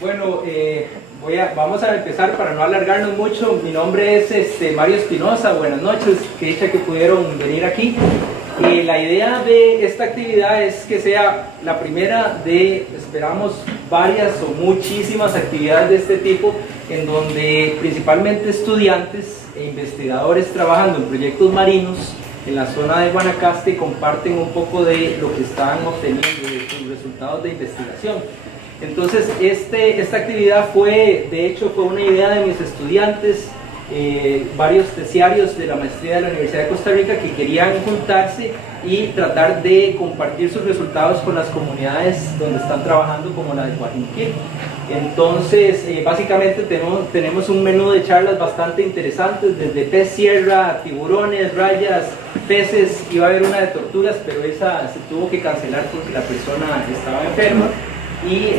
Bueno, vamos a empezar para no alargarnos mucho. Mi nombre es Mario Espinosa. Buenas noches, qué dicha que pudieron venir aquí. La idea de esta actividad es que sea la primera de, esperamos, varias o muchísimas actividades de este tipo, en donde principalmente estudiantes e investigadores trabajando en proyectos marinos en la zona de Guanacaste comparten un poco de lo que están obteniendo, de sus resultados de investigación. Entonces, esta actividad de hecho, fue una idea de mis estudiantes, varios terciarios de la maestría de la Universidad de Costa Rica que querían juntarse y tratar de compartir sus resultados con las comunidades donde están trabajando, como la de Guajiquil. Entonces, básicamente tenemos un menú de charlas bastante interesantes, desde pez sierra, tiburones, rayas, peces. Iba a haber una de tortugas, pero esa se tuvo que cancelar porque la persona estaba enferma. Y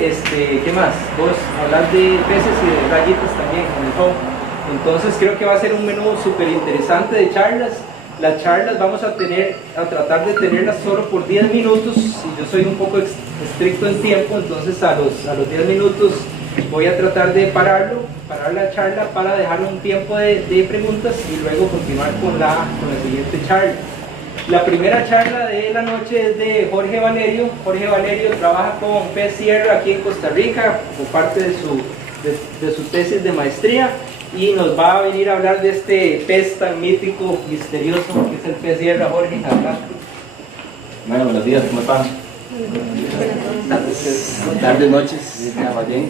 ¿qué más? Vos hablas de peces y de rayitas también con el home. Entonces creo que va a ser un menú súper interesante de charlas. Las charlas vamos a tratar de tenerlas solo por 10 minutos. Y yo soy un poco estricto en tiempo, entonces a los 10 minutos voy a tratar de parar la charla para dejar un tiempo de preguntas y luego continuar con la siguiente charla. La primera charla de la noche es de Jorge Valerio. Jorge Valerio trabaja con pez sierra aquí en Costa Rica como parte de su tesis de maestría y nos va a venir a hablar de este pez tan mítico, misterioso que es el pez sierra. Jorge, adelante. Bueno, buenos días, ¿cómo están? Tardes, noches, más bien.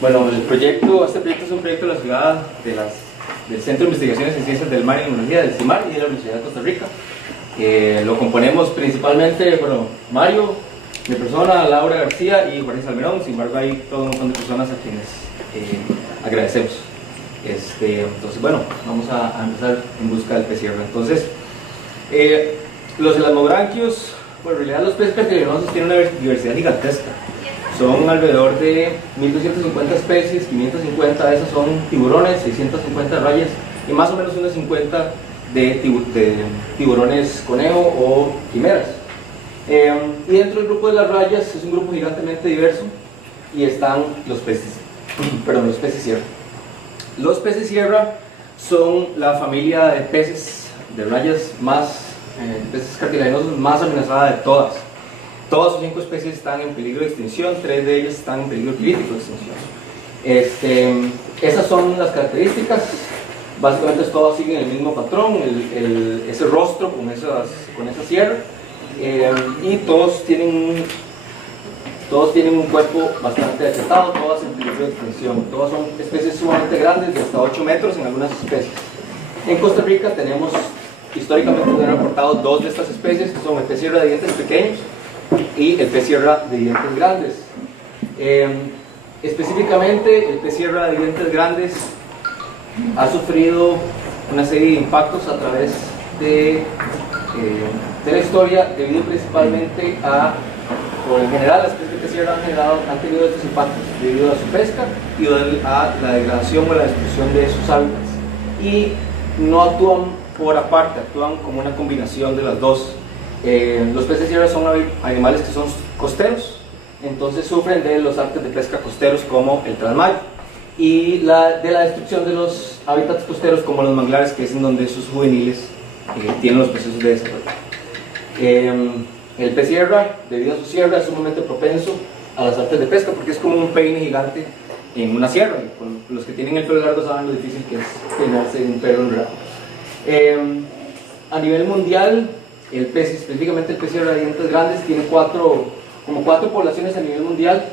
Bueno, este proyecto es un proyecto de la ciudad del Centro de Investigaciones en Ciencias del Mar y Tecnología, del CIMAR, y de la Universidad de Costa Rica. Lo componemos principalmente, Mario, mi persona, Laura García y Jorge Salmerón. Sin embargo, hay todo un montón de personas a quienes agradecemos. Entonces, bueno, vamos a empezar en busca del pez sierra. Entonces, los elasmobranquios, en realidad los peces cartilaginosos tienen una diversidad gigantesca. Son alrededor de 1250 especies, 550 de esas son tiburones, 650 rayas y más o menos unas 50 de tiburones conejo o quimeras. Y dentro del grupo de las rayas es un grupo gigantemente diverso y están los peces sierra. Los peces sierra son la familia de peces de rayas peces cartilaginosos más amenazada de todas. Todas sus 5 especies están en peligro de extinción, 3 de ellas están en peligro crítico de extinción. Esas son las características. Básicamente todas siguen el mismo patrón, ese rostro con esa sierra, y todos tienen un cuerpo bastante achatado, todas en peligro de extinción. Todas son especies sumamente grandes, de hasta 8 metros en algunas especies. En Costa Rica históricamente se han reportado 2 de estas especies, que son el pez sierra de dientes pequeños y el pez sierra de dientes grandes. Específicamente, el pez sierra de dientes grandes ha sufrido una serie de impactos a través de la historia, debido principalmente por en general, las especies de pez sierra han tenido estos impactos debido a su pesca y a la degradación o la destrucción de sus hábitats. Y no actúan por aparte, actúan como una combinación de las dos. Los peces sierra son animales que son costeros, entonces sufren de los actos de pesca costeros como el trasmayo y de la destrucción de los hábitats costeros como los manglares, que es en donde sus juveniles tienen los procesos de desarrollo. El pez sierra, debido a su sierra, es sumamente propenso a las artes de pesca porque es como un peine gigante en una sierra. Y los que tienen el pelo largo saben lo difícil que es peinarse en un pelo enredado. A nivel mundial, específicamente el pez sierra de dientes grandes tiene como cuatro poblaciones a nivel mundial,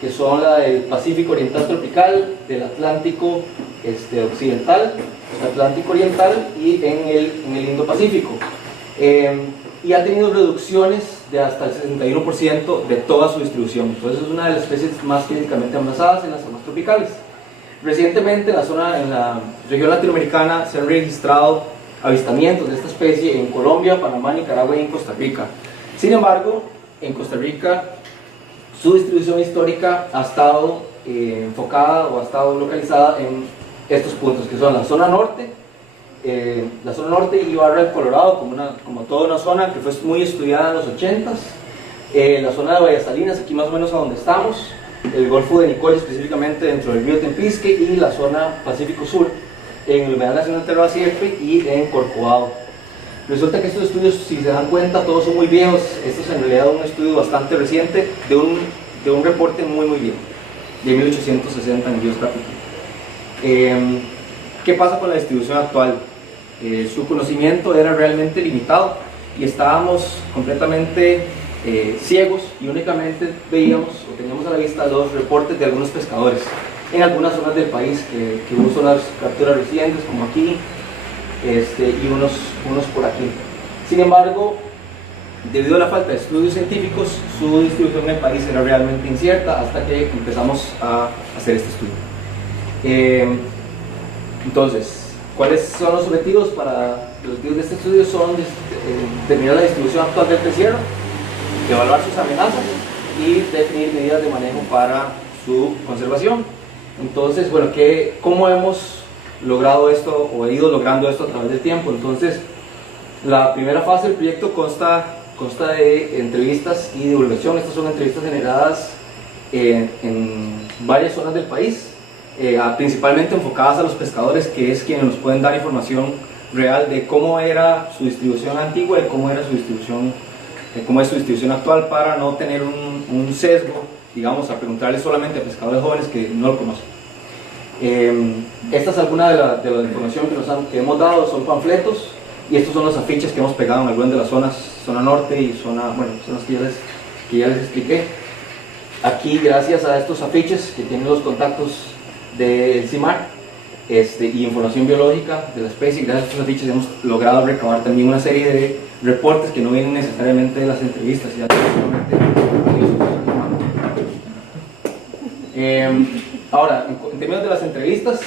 que son la del Pacífico Oriental Tropical, del Atlántico Occidental, el Atlántico Oriental y en el Indo-Pacífico. Y ha tenido reducciones de hasta el 61% de toda su distribución. Entonces es una de las especies más críticamente amenazadas en las zonas tropicales. Recientemente en la región latinoamericana se han registrado avistamientos de esta especie en Colombia, Panamá, Nicaragua y en Costa Rica. Sin embargo, en Costa Rica su distribución histórica ha estado enfocada o ha estado localizada en estos puntos, que son la zona norte, la zona norte y Barra del Colorado como toda una zona que fue muy estudiada en los 80s. La zona de Bahía Salinas, aquí más o menos a donde estamos, el Golfo de Nicoya específicamente dentro del río Tempisque y la zona Pacífico Sur en el Humedal Nacional Terra Sierpe y en Corcovado. Resulta que estos estudios, si se dan cuenta, todos son muy viejos. Este es en realidad un estudio bastante reciente de un reporte muy viejo, de 1860 en Geostrategy. ¿Qué pasa con la distribución actual? Su conocimiento era realmente limitado y estábamos completamente ciegos y únicamente veíamos o teníamos a la vista los reportes de algunos pescadores en algunas zonas del país que hubo zonas capturas recientes como aquí y unos por aquí. Sin embargo, debido a la falta de estudios científicos, su distribución en el país era realmente incierta hasta que empezamos a hacer este estudio. Entonces, ¿cuáles son los objetivos los objetivos de este estudio? Son determinar la distribución actual del pez sierra, evaluar sus amenazas y definir medidas de manejo para su conservación. Entonces, bueno, ¿cómo hemos logrado esto o he ido logrando esto a través del tiempo? Entonces, la primera fase del proyecto consta de entrevistas y divulgación. Estas son entrevistas generadas en varias zonas del país, principalmente enfocadas a los pescadores, que es quienes nos pueden dar información real de cómo era su distribución antigua y cómo era su distribución cómo es su distribución actual, para no tener un sesgo, digamos, a preguntarle solamente a pescadores jóvenes que no lo conocen. Esta es alguna de la información que hemos dado, son panfletos, y estos son los afiches que hemos pegado en algunas de las zonas, zona norte y zonas que ya les expliqué. Aquí, gracias a estos afiches que tienen los contactos del CIMAR y información biológica de la especie, gracias a estos afiches hemos logrado recabar también una serie de reportes que no vienen necesariamente de las entrevistas, ya ahora, en términos de las entrevistas,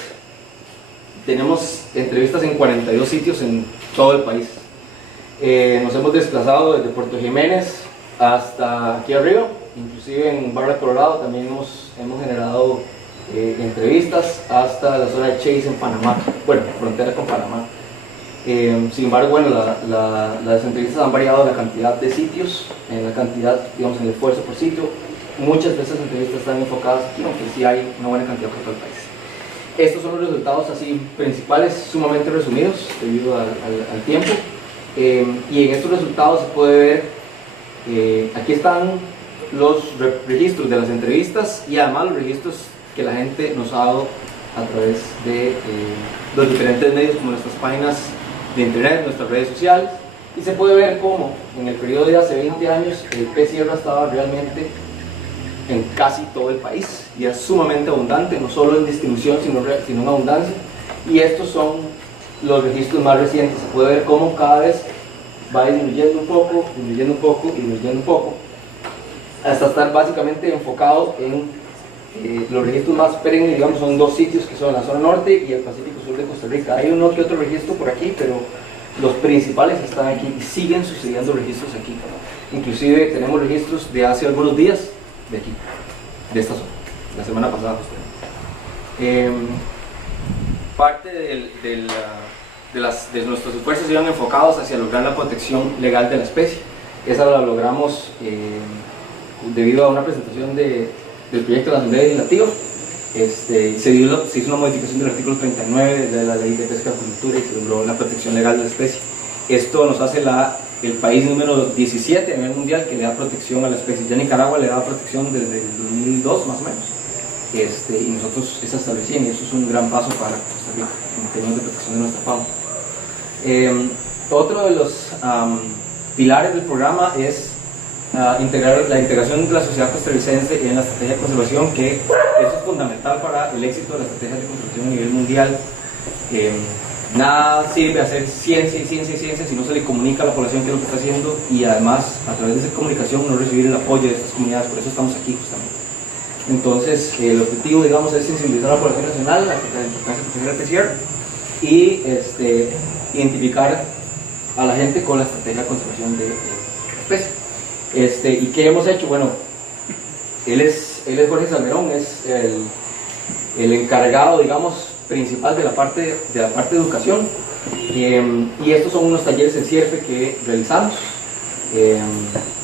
tenemos entrevistas en 42 sitios en todo el país. Nos hemos desplazado desde Puerto Jiménez hasta aquí arriba, inclusive en Barra del Colorado también hemos generado entrevistas hasta la zona de Chase en Panamá, bueno, frontera con Panamá. Sin embargo, bueno, las entrevistas han variado la cantidad de sitios, en la cantidad, digamos, en el esfuerzo por sitio. Muchas de estas entrevistas están enfocadas aquí, aunque sí hay una buena cantidad por todo el país. Estos son los resultados así principales, sumamente resumidos debido al tiempo. Y en estos resultados se puede ver, aquí están los registros de las entrevistas y además los registros que la gente nos ha dado a través de los diferentes medios, como nuestras páginas de internet, nuestras redes sociales, y se puede ver cómo en el periodo de hace 20 años el pez sierra estaba realmente en casi todo el país y es sumamente abundante, no solo en distribución sino en abundancia. Y estos son los registros más recientes. Se puede ver cómo cada vez va disminuyendo un poco, disminuyendo un poco y disminuyendo un poco, hasta estar básicamente enfocado en los registros más perennes, digamos, son dos sitios que son la zona norte y el Pacífico Sur de Costa Rica. Hay uno que otro registro por aquí, pero los principales están aquí y siguen sucediendo registros aquí. Inclusive tenemos registros de hace algunos días de aquí, de esta zona, la semana pasada justamente. Parte de nuestros esfuerzos iban enfocados hacia lograr la protección legal de la especie. Esa la logramos debido a una presentación del proyecto de la Asamblea Legislativa. Se hizo una modificación del artículo 39 de la Ley de Pesca y Acuicultura y se logró la protección legal de la especie. Esto nos hace el país número 17 a nivel mundial que le da protección a la especie. Ya Nicaragua le da protección desde el 2002 más o menos. Y nosotros es hasta recién, y eso es un gran paso para Costa Rica en términos de protección de nuestra fauna. Otro de los pilares del programa es la integración de la sociedad costarricense en la estrategia de conservación, que eso es fundamental para el éxito de la estrategia de conservación a nivel mundial. Nada sirve hacer ciencia y ciencia y ciencia si no se le comunica a la población qué es lo que está haciendo, y además a través de esa comunicación no recibir el apoyo de estas comunidades. Por eso estamos aquí justamente. Entonces el objetivo, digamos, es sensibilizar a la población nacional a la importancia de proteger el pez sierra y identificar a la gente con la estrategia de conservación de especies. ¿Y qué hemos hecho? Bueno, él es Jorge Salmerón, es el encargado, digamos, principal de la parte de educación. Y estos son unos talleres en Sierpe que realizamos,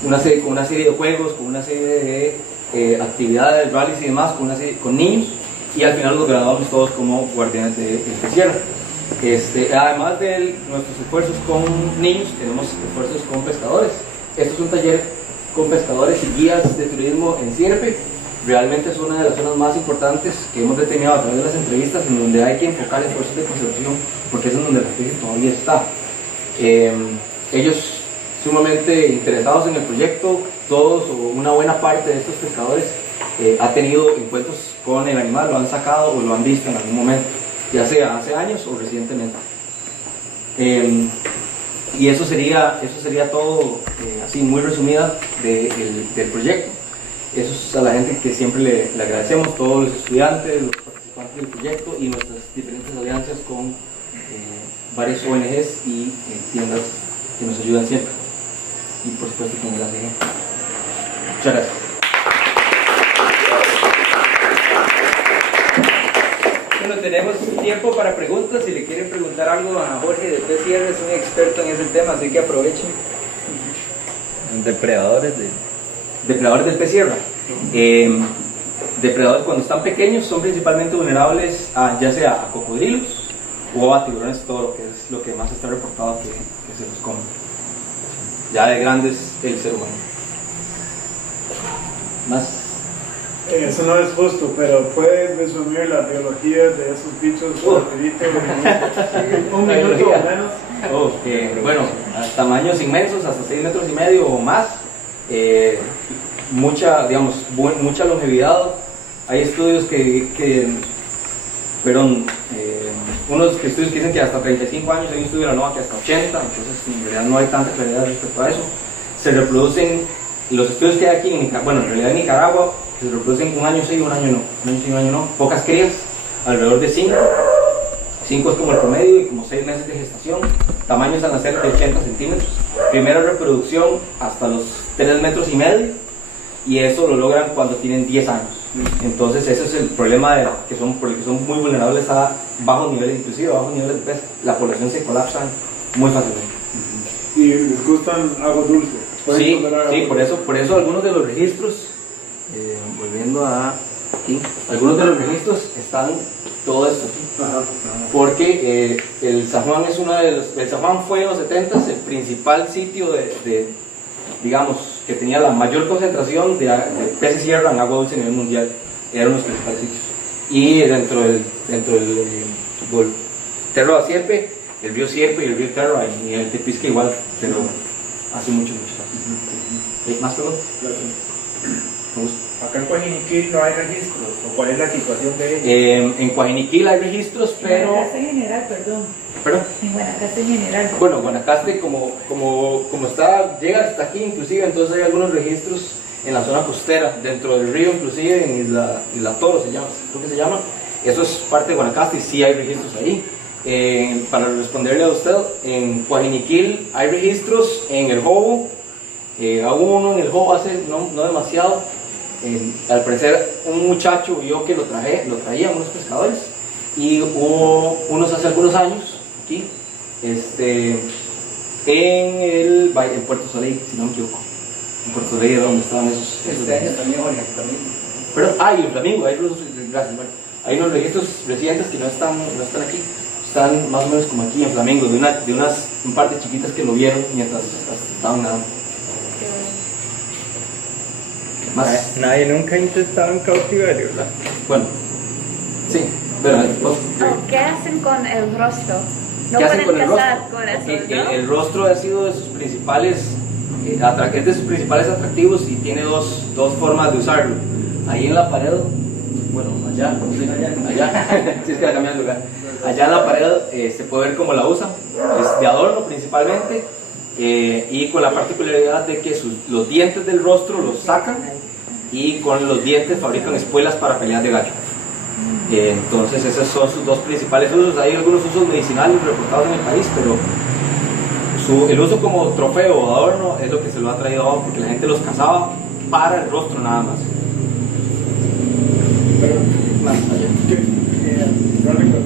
con una serie de juegos, con una serie de actividades, rallies y demás, con niños, y al final los graduamos todos como guardianes de Sierra. Además de nuestros esfuerzos con niños, tenemos esfuerzos con pescadores. Esto es un taller con pescadores y guías de turismo en Sierpe. Realmente es una de las zonas más importantes que hemos detenido a través de las entrevistas, en donde hay que enfocar esfuerzos de conservación, porque es en donde la especie todavía está. Ellos sumamente interesados en el proyecto, todos o una buena parte de estos pescadores ha tenido encuentros con el animal, lo han sacado o lo han visto en algún momento, ya sea hace años o recientemente. Y eso sería todo, así muy resumida del proyecto. Eso es a la gente que siempre le agradecemos, todos los estudiantes, los participantes del proyecto y nuestras diferentes alianzas con varias ONGs y tiendas que nos ayudan siempre. Y por supuesto con el ACG. Muchas gracias. Bueno, tenemos tiempo para preguntas. Si le quieren preguntar algo a Jorge de PCR, es un experto en ese tema, así que aprovechen. Depredadores del pez sierra. Depredadores cuando están pequeños son principalmente vulnerables ya sea a cocodrilos o a tiburones toro, que es lo que más está reportado que se los comen. Ya de grandes el ser humano. Más. Eso no es justo, pero ¿puedes resumir la biología de esos bichos rapidito? Un minuto o menos. Bueno, a tamaños inmensos, hasta 6 metros y medio o más. Mucha longevidad. Hay estudios unos estudios que dicen que hasta 35 años, hay un estudio de la NOAA que hasta 80, entonces en realidad no hay tanta claridad respecto a eso. Se reproducen, los estudios que hay aquí, en realidad en Nicaragua, se reproducen un año sí, un año no, pocas crías, alrededor de 5 es como el promedio y como 6 meses de gestación, tamaños al nacer de 80 centímetros, primera reproducción hasta los 3 metros y medio, y eso lo logran cuando tienen 10 años. Entonces ese es el problema porque son muy vulnerables a bajos niveles, inclusive a bajos niveles de pez, la población se colapsa muy fácilmente. ¿Y les gustan agua dulce? Sí, por eso algunos de los registros, volviendo a aquí, algunos de los registros están todo esto aquí, porque el San Juan el San Juan fue en los 70s el principal sitio digamos, que tenía la mayor concentración de peces sierra en agua dulce a nivel mundial, eran los principales sitios. Y dentro del Terro de Sierpe, el río Sierpe y el río Terro, y el Tepisca igual, pero hace mucho tiempo. ¿Más preguntas? Acá en Coajiniquil no hay registros, ¿o cuál es la situación de ellos? En Coajiniquil hay registros, pero... En Guanacaste en general, perdón. ¿Perdón? En Guanacaste en general. Bueno, Guanacaste como llega hasta aquí inclusive, entonces hay algunos registros en la zona costera, dentro del río inclusive, en Isla Toro creo que se llama. Eso es parte de Guanacaste y sí hay registros ahí. Para responderle a usted, en Coajiniquil hay registros en el Jobo. Hubo uno en el Jobo hace no demasiado. Al parecer un muchacho vio que lo traían unos pescadores, y hubo unos hace algunos años aquí en Puerto Soleil, si no me equivoco, en Puerto Soleil era donde estaban esos año también, Jorge, también. Pero y el Flamingo, hay unos registros recientes que no están aquí, están más o menos como aquí en Flamingo, de un par de chiquitas que lo vieron mientras estaban nadando. Más. Nadie nunca ha intentado en cautiverio, ¿verdad? Bueno, sí, pero ¿Qué hacen con el rostro? No ¿qué hacen con pueden el cazar rostro? con eso, ¿no? El rostro ha sido de sus principales atractivos y tiene dos formas de usarlo. Ahí en la pared, bueno, allá, sí, es que la cambian de lugar. Allá en la pared se puede ver cómo la usan, es de adorno principalmente, y con la particularidad de que los dientes del rostro los sacan y con los dientes fabrican espuelas para peleas de gallo. Entonces esos son sus dos principales usos. Hay algunos usos medicinales reportados en el país, pero el uso como trofeo o adorno es lo que se lo ha traído abajo, porque la gente los cazaba para el rostro nada más. Más allá.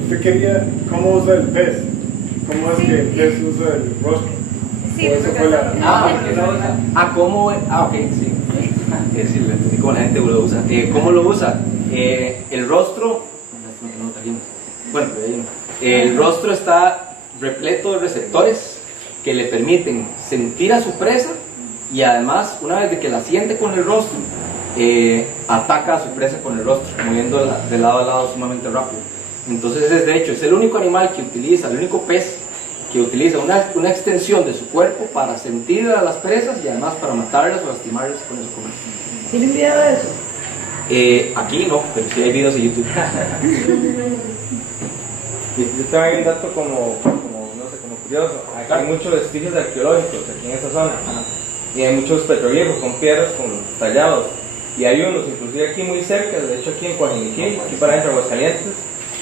¿Usted quería cómo usa el pez? ¿Cómo es que el pez usa el rostro? Sí, O eso fue la... Ok, sí. Sí, le entendí cómo la gente lo usa. ¿Cómo lo usa? El rostro. Bueno, el rostro está repleto de receptores que le permiten sentir a su presa y además, una vez de que la siente con el rostro, ataca a su presa con el rostro, moviéndola de lado a lado sumamente rápido. Entonces, de hecho, es el único animal que utiliza, el único pez que utiliza una extensión de su cuerpo para sentir a las presas y además para matarlas o lastimarlas con eso. ¿Tienen video de eso? Aquí no, pero sí hay videos de YouTube. Yo también hay un dato como curioso. Acá hay muchos vestigios arqueológicos aquí en esa zona. Y hay muchos petroglifos con piedras tallados. Y hay unos, inclusive aquí muy cerca, de hecho aquí en Coajiniquí, aquí para dentro de Aguascalientes,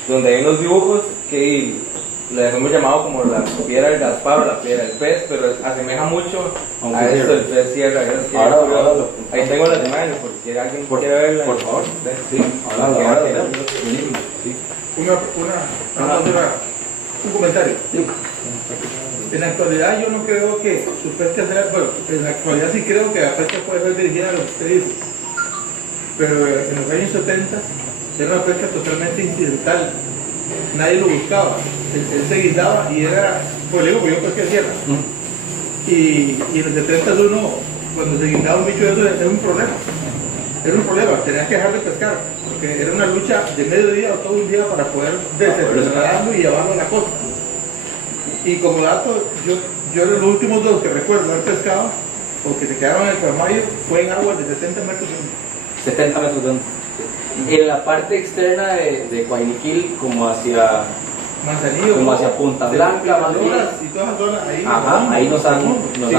donde hay unos dibujos que le hemos llamado como la piedra del Gaspar o la piedra del pez, pero asemeja mucho a esto del pez sierra. Ahí tengo las imágenes, por si alguien quiere verlas. Por favor. Sí, Un comentario. En la actualidad yo no creo que su pesca sea, bueno, en la actualidad sí creo que la pesca puede ser dirigida a lo que usted dice, pero en los años 70 era una pesca totalmente incidental, nadie lo buscaba, él se guindaba y era, pues le digo, yo pesqué tierra, y en los 70 uno, cuando se guindaba un bicho de eso, era un problema, tenías que dejar de pescar, porque era una lucha de mediodía o todo un día para poder desenredarlo y llevarlo a la costa. Y como dato, yo de los últimos dos que recuerdo haber pescado, porque se quedaron en el Carmayo, fue en aguas de 70 metros de hondo. 70 metros de hondo. En la parte externa de Coajiniquí, como hacia Manzanillo, como hacia Punta Blanca, más bien. y todas las zonas ahí. Ajá, ahí nos han dicho.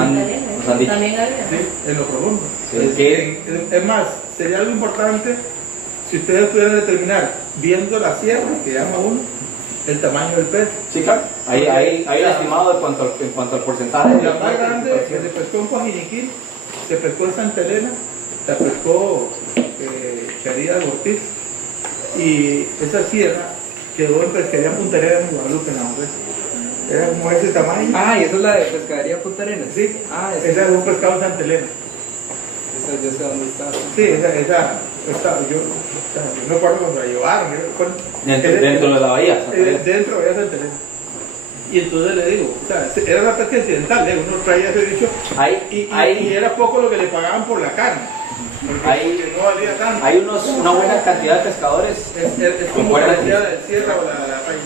También hay. Sí, en lo profundo. Sí, Es más, sería algo importante si ustedes pudieran determinar, viendo la sierra, que llama uno, el tamaño del pez. Sí, claro. Ahí estimado en cuanto al porcentaje. La más grande que se pescó en Coajiniquí, se pescó en Santa Elena, se pescó Charida de Ortiz, y esa sierra quedó en pesquería en Punta Arenas, en Guadalupe, en la Honduras. Era como ese tamaño. Ah, y esa es la de pescadería Punta Arenas. Sí, Ah, esa es un pescado en Santa Elena. esa yo sé dónde está. Sí, yo me acuerdo cuando la llevaron. Dentro de la bahía. Dentro de Santa Elena. Y entonces le digo, o sea, era una pesca incidental, uno traía ese bicho y era poco lo que le pagaban por la carne. Porque no valía tanto. Hay una buena cantidad de pescadores. Es como parecía la sierra o la raya.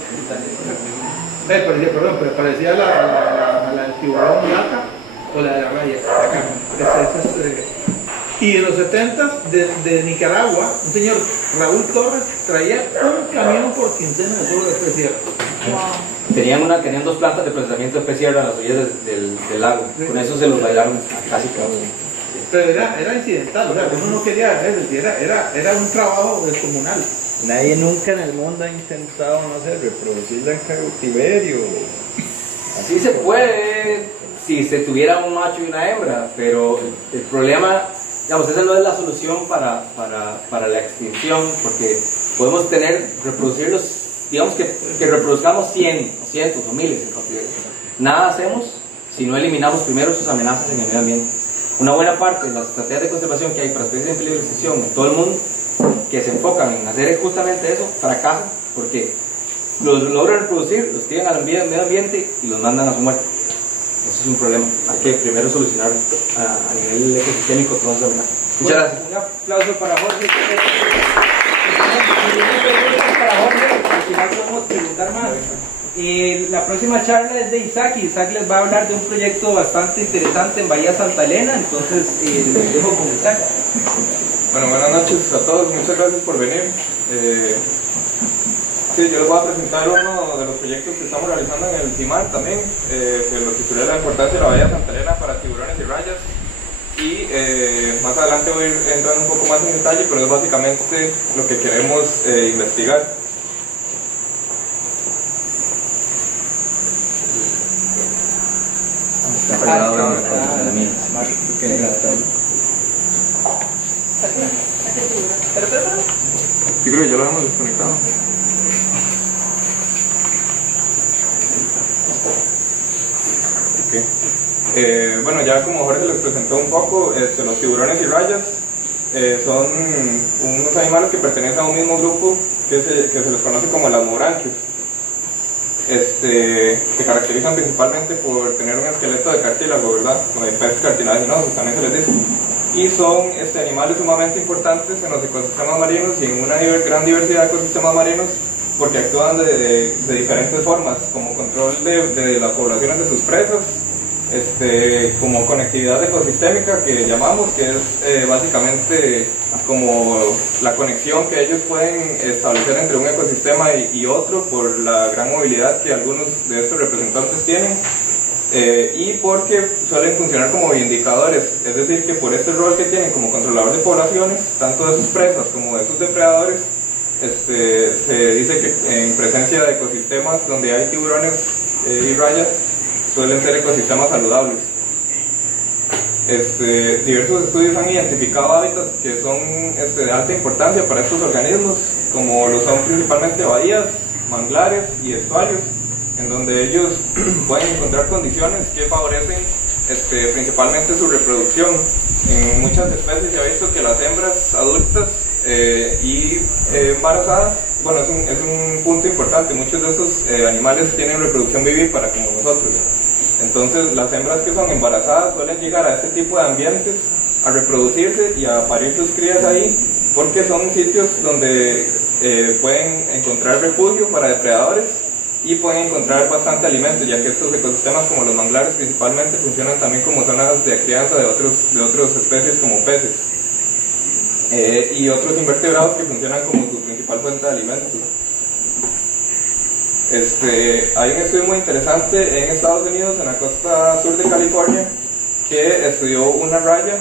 Perdón, pero parecía a la del tiburón lata o la de la raya. Y en los 70 de Nicaragua, un señor Raúl Torres traía un camión por quincena de solo de pez sierra. Tenían dos plantas de procesamiento de pez sierra a las orillas del lago. Sí. Con eso se los bailaron casi todos. Pero era incidental, o sea, uno no quería era un trabajo descomunal. Nadie nunca en el mundo ha intentado, no sé, reproducirla en cautiverio. Así se puede si se tuviera un macho y una hembra, pero el problema, digamos, esa no es la solución para la extinción, porque podemos reproducirlos, digamos que reproduzcamos 100, o cientos o miles en cautiverio. Nada hacemos si no eliminamos primero sus amenazas en el medio ambiente. Una buena parte de las estrategias de conservación que hay para especies en peligro de extinción en todo el mundo, que se enfocan en hacer justamente eso, fracasan, porque los logran reproducir, los tiran al medio ambiente y los mandan a su muerte. Eso es un problema. Hay que primero solucionar a nivel ecosistémico todas esas amenazas. Muchas gracias. Un aplauso para Jorge. Para Jorge, al final podemos preguntar más. La próxima charla es de Isaac y Isaac les va a hablar de un proyecto bastante interesante en Bahía Santa Elena, entonces les dejo con Isaac. Bueno, buenas noches a todos, muchas gracias por venir. Sí, yo les voy a presentar uno de los proyectos que estamos realizando en el CIMAR también, que lo titulé La importancia de la Bahía Santa Elena para tiburones y rayas. Y más adelante voy a ir entrando un poco más en detalle, pero es básicamente lo que queremos investigar. Yo creo que ya lo hemos desconectado. Bueno, ya como Jorge les presentó un poco, los tiburones y rayas son unos animales que pertenecen a un mismo grupo que se les conoce como las murranques. Se caracterizan principalmente por tener un esqueleto de cartílago, ¿verdad? Con peces cartilaginosos, también se les dice. Y son animales sumamente importantes en los ecosistemas marinos y en una gran diversidad de ecosistemas marinos, porque actúan de diferentes formas, como control de las poblaciones de sus presas, como conectividad ecosistémica que llamamos, que es básicamente como la conexión que ellos pueden establecer entre un ecosistema y otro por la gran movilidad que algunos de estos representantes tienen, y porque suelen funcionar como indicadores, es decir, que por este rol que tienen como controlador de poblaciones, tanto de sus presas como de sus depredadores, se dice que en presencia de ecosistemas donde hay tiburones y rayas, suelen ser ecosistemas saludables. Diversos estudios han identificado hábitats que son de alta importancia para estos organismos, como lo son principalmente bahías, manglares y estuarios, en donde ellos pueden encontrar condiciones que favorecen principalmente su reproducción. En muchas especies se ha visto que las hembras adultas y embarazadas, bueno, es un punto importante, muchos de estos animales tienen reproducción vivípara como nosotros. Entonces las hembras que son embarazadas suelen llegar a este tipo de ambientes a reproducirse y a parir sus crías ahí, porque son sitios donde pueden encontrar refugio para depredadores y pueden encontrar bastante alimento, ya que estos ecosistemas como los manglares principalmente funcionan también como zonas de crianza de otras especies como peces y otros invertebrados que funcionan como su principal fuente de alimentos. Hay un estudio muy interesante en Estados Unidos, en la costa sur de California, que estudió una raya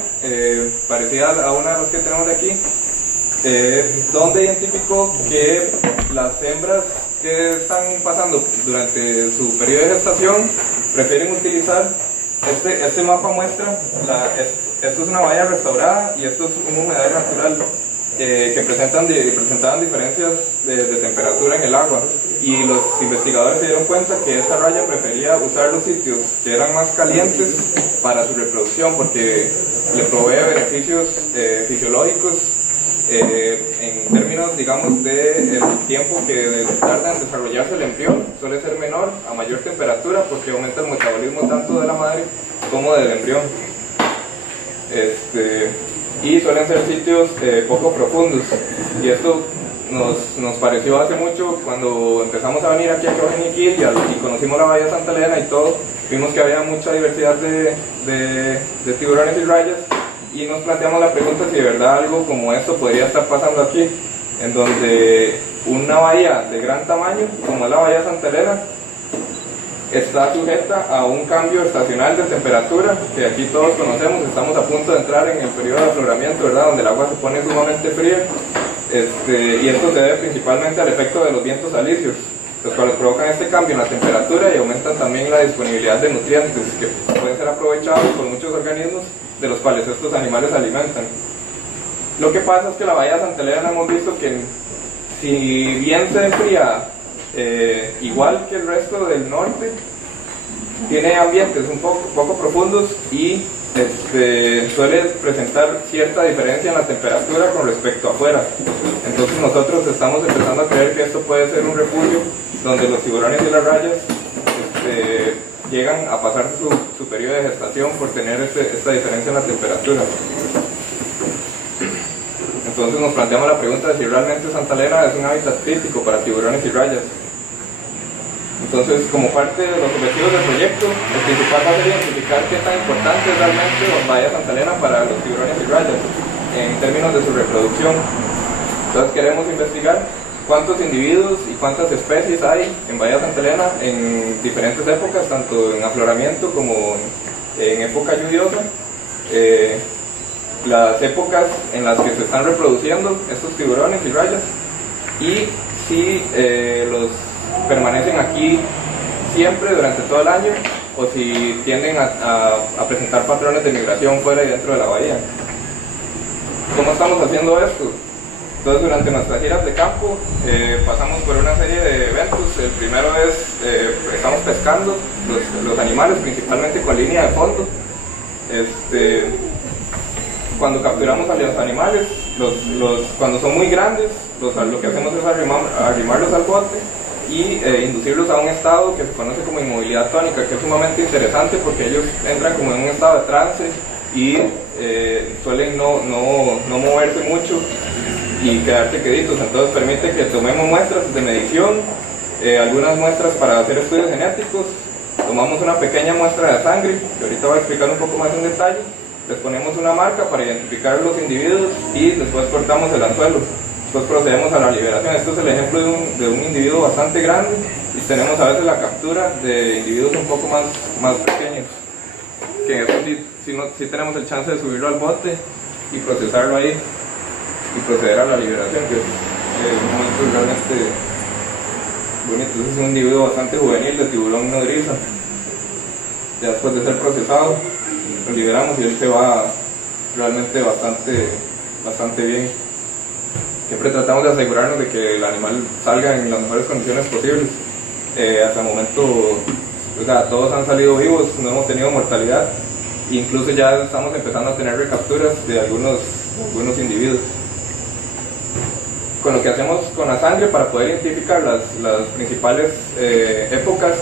parecida a una de las que tenemos de aquí, donde identificó que las hembras que están pasando durante su periodo de gestación prefieren utilizar este mapa muestra, esto es una bahía restaurada y esto es un humedal natural que presentaban diferencias de temperatura en el agua, y los investigadores se dieron cuenta que esta raya prefería usar los sitios que eran más calientes para su reproducción, porque le provee beneficios fisiológicos en términos, digamos, del tiempo que tarda en desarrollarse el embrión. Suele ser menor a mayor temperatura porque aumenta el metabolismo tanto de la madre como del embrión. Y suelen ser sitios poco profundos, y esto nos pareció hace mucho cuando empezamos a venir aquí a Guayaquil y conocimos la bahía Santa Elena y todo, vimos que había mucha diversidad de tiburones y rayas, y nos planteamos la pregunta si de verdad algo como esto podría estar pasando aquí, en donde una bahía de gran tamaño como es la bahía Santa Elena está sujeta a un cambio estacional de temperatura que aquí todos conocemos. Estamos a punto de entrar en el periodo de afloramiento, ¿verdad?, donde el agua se pone sumamente fría, y esto se debe principalmente al efecto de los vientos alisios, los cuales provocan este cambio en la temperatura y aumentan también la disponibilidad de nutrientes que pueden ser aprovechados por muchos organismos de los cuales estos animales se alimentan. Lo que pasa es que la bahía Santa Elena hemos visto que, si bien se enfría igual que el resto del norte, tiene ambientes un poco profundos y suele presentar cierta diferencia en la temperatura con respecto a afuera. Entonces nosotros estamos empezando a creer que esto puede ser un refugio donde los tiburones y las rayas llegan a pasar su periodo de gestación por tener esta diferencia en la temperatura. Entonces nos planteamos la pregunta de si realmente Santa Elena es un hábitat crítico para tiburones y rayas. Entonces, como parte de los objetivos del proyecto, el principal va a ser identificar qué tan importante es realmente la bahía Santa Elena para los tiburones y rayas en términos de su reproducción. Entonces queremos investigar cuántos individuos y cuántas especies hay en bahía Santa Elena en diferentes épocas, tanto en afloramiento como en época lluviosa, las épocas en las que se están reproduciendo estos tiburones y rayas, y si los permanecen aquí siempre durante todo el año o si tienden a presentar patrones de migración fuera y dentro de la bahía. ¿Cómo estamos haciendo esto? Entonces, durante nuestras giras de campo pasamos por una serie de eventos. El primero es, estamos pescando los animales, principalmente con línea de fondo. Cuando capturamos a los animales, cuando son muy grandes, lo que hacemos es arrimarlos al bote y inducirlos a un estado que se conoce como inmovilidad tónica, que es sumamente interesante porque ellos entran como en un estado de trance y suelen no moverse mucho y quedarse queditos. Entonces permite que tomemos muestras de medición, algunas muestras para hacer estudios genéticos. Tomamos una pequeña muestra de sangre, que ahorita voy a explicar un poco más en detalle. Les ponemos una marca para identificar los individuos y después cortamos el anzuelo. Después procedemos a la liberación. Esto es el ejemplo de un individuo bastante grande y tenemos a veces la captura de individuos un poco más pequeños. Que en eso sí tenemos el chance de subirlo al bote y procesarlo ahí y proceder a la liberación, que es un momento realmente bonito. Este es un individuo bastante juvenil de tiburón nodriza. Ya después de ser procesado, lo liberamos y él se va realmente bastante bien. Siempre tratamos de asegurarnos de que el animal salga en las mejores condiciones posibles. Hasta el momento, o sea, todos han salido vivos, no hemos tenido mortalidad. Incluso ya estamos empezando a tener recapturas de algunos individuos. Con lo que hacemos con la sangre para poder identificar las principales épocas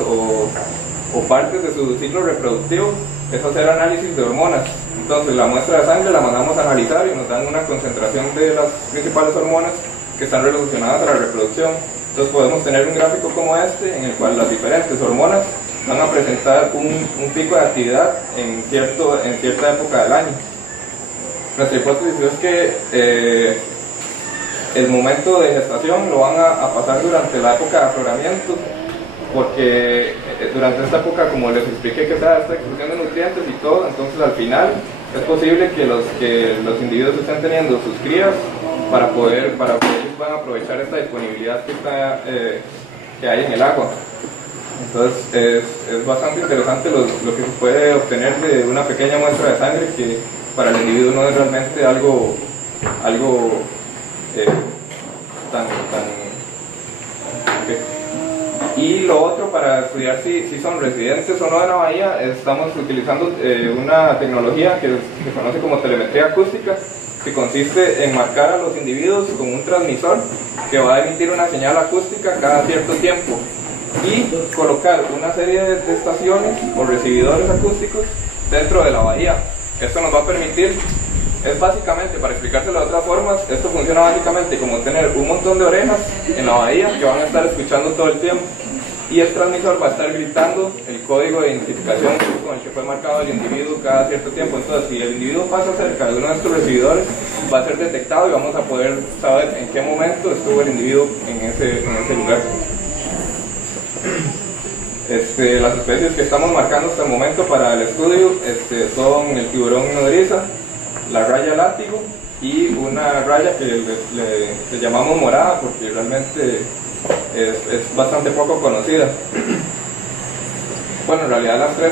o partes de su ciclo reproductivo es hacer análisis de hormonas. Entonces la muestra de sangre la mandamos a analizar y nos dan una concentración de las principales hormonas que están relacionadas a la reproducción. Entonces podemos tener un gráfico como este en el cual las diferentes hormonas van a presentar un pico de actividad en cierta época del año. Nuestra hipótesis es que el momento de gestación lo van a pasar durante la época de afloramiento, porque durante esta época, como les expliqué, que está esta exclusión de nutrientes y todo, entonces al final es posible que los individuos estén teniendo sus crías para que ellos puedan aprovechar esta disponibilidad que hay en el agua. Entonces es bastante interesante lo que se puede obtener de una pequeña muestra de sangre, que para el individuo no es realmente algo tan Y lo otro, para estudiar si son residentes o no de la bahía, estamos utilizando una tecnología que se conoce como telemetría acústica, que consiste en marcar a los individuos con un transmisor que va a emitir una señal acústica cada cierto tiempo y colocar una serie de estaciones o recibidores acústicos dentro de la bahía. Esto nos va a permitir, es básicamente, para explicárselo de otras formas, esto funciona básicamente como tener un montón de orejas en la bahía que van a estar escuchando todo el tiempo, y el transmisor va a estar gritando el código de identificación con el que fue marcado el individuo cada cierto tiempo. Entonces, si el individuo pasa cerca de uno de estos recibidores, va a ser detectado y vamos a poder saber en qué momento estuvo el individuo en ese lugar. Las especies que estamos marcando hasta el momento para el estudio son el tiburón nodriza, la raya látigo y una raya que le llamamos morada porque realmente es bastante poco conocida. Bueno, en realidad las tres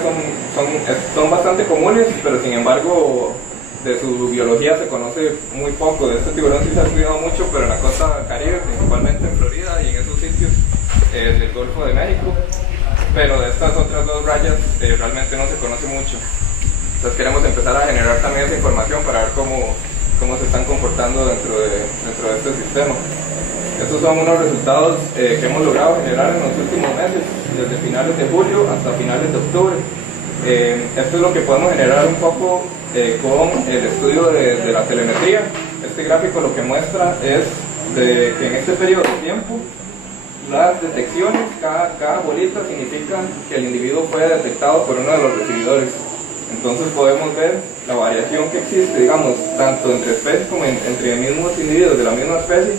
son bastante comunes, pero sin embargo de su biología se conoce muy poco. De este tiburón sí se ha estudiado mucho, pero en la costa caribe, principalmente en Florida y en esos sitios del Golfo de México. Pero de estas otras dos rayas realmente no se conoce mucho. Entonces queremos empezar a generar también esa información para ver cómo se están comportando dentro de este sistema. Estos son unos resultados que hemos logrado generar en los últimos meses, desde finales de julio hasta finales de octubre. Esto es lo que podemos generar un poco con el estudio de la telemetría. Este gráfico lo que muestra es que en este periodo de tiempo las detecciones, cada bolita significa que el individuo fue detectado por uno de los recibidores. Entonces podemos ver la variación que existe, digamos, tanto entre especies como entre mismos individuos de la misma especie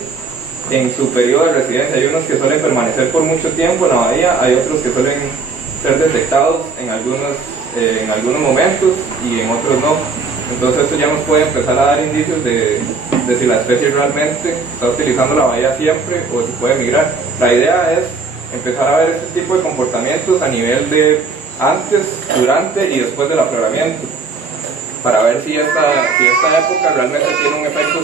en su periodo de residencia. Hay unos que suelen permanecer por mucho tiempo en la bahía, hay otros que suelen ser detectados en algunos momentos y en otros no. Entonces esto ya nos puede empezar a dar indicios de si la especie realmente está utilizando la bahía siempre o si puede migrar. La idea es empezar a ver este tipo de comportamientos a nivel de antes, durante y después del afloramiento, para ver si esta época realmente tiene un efecto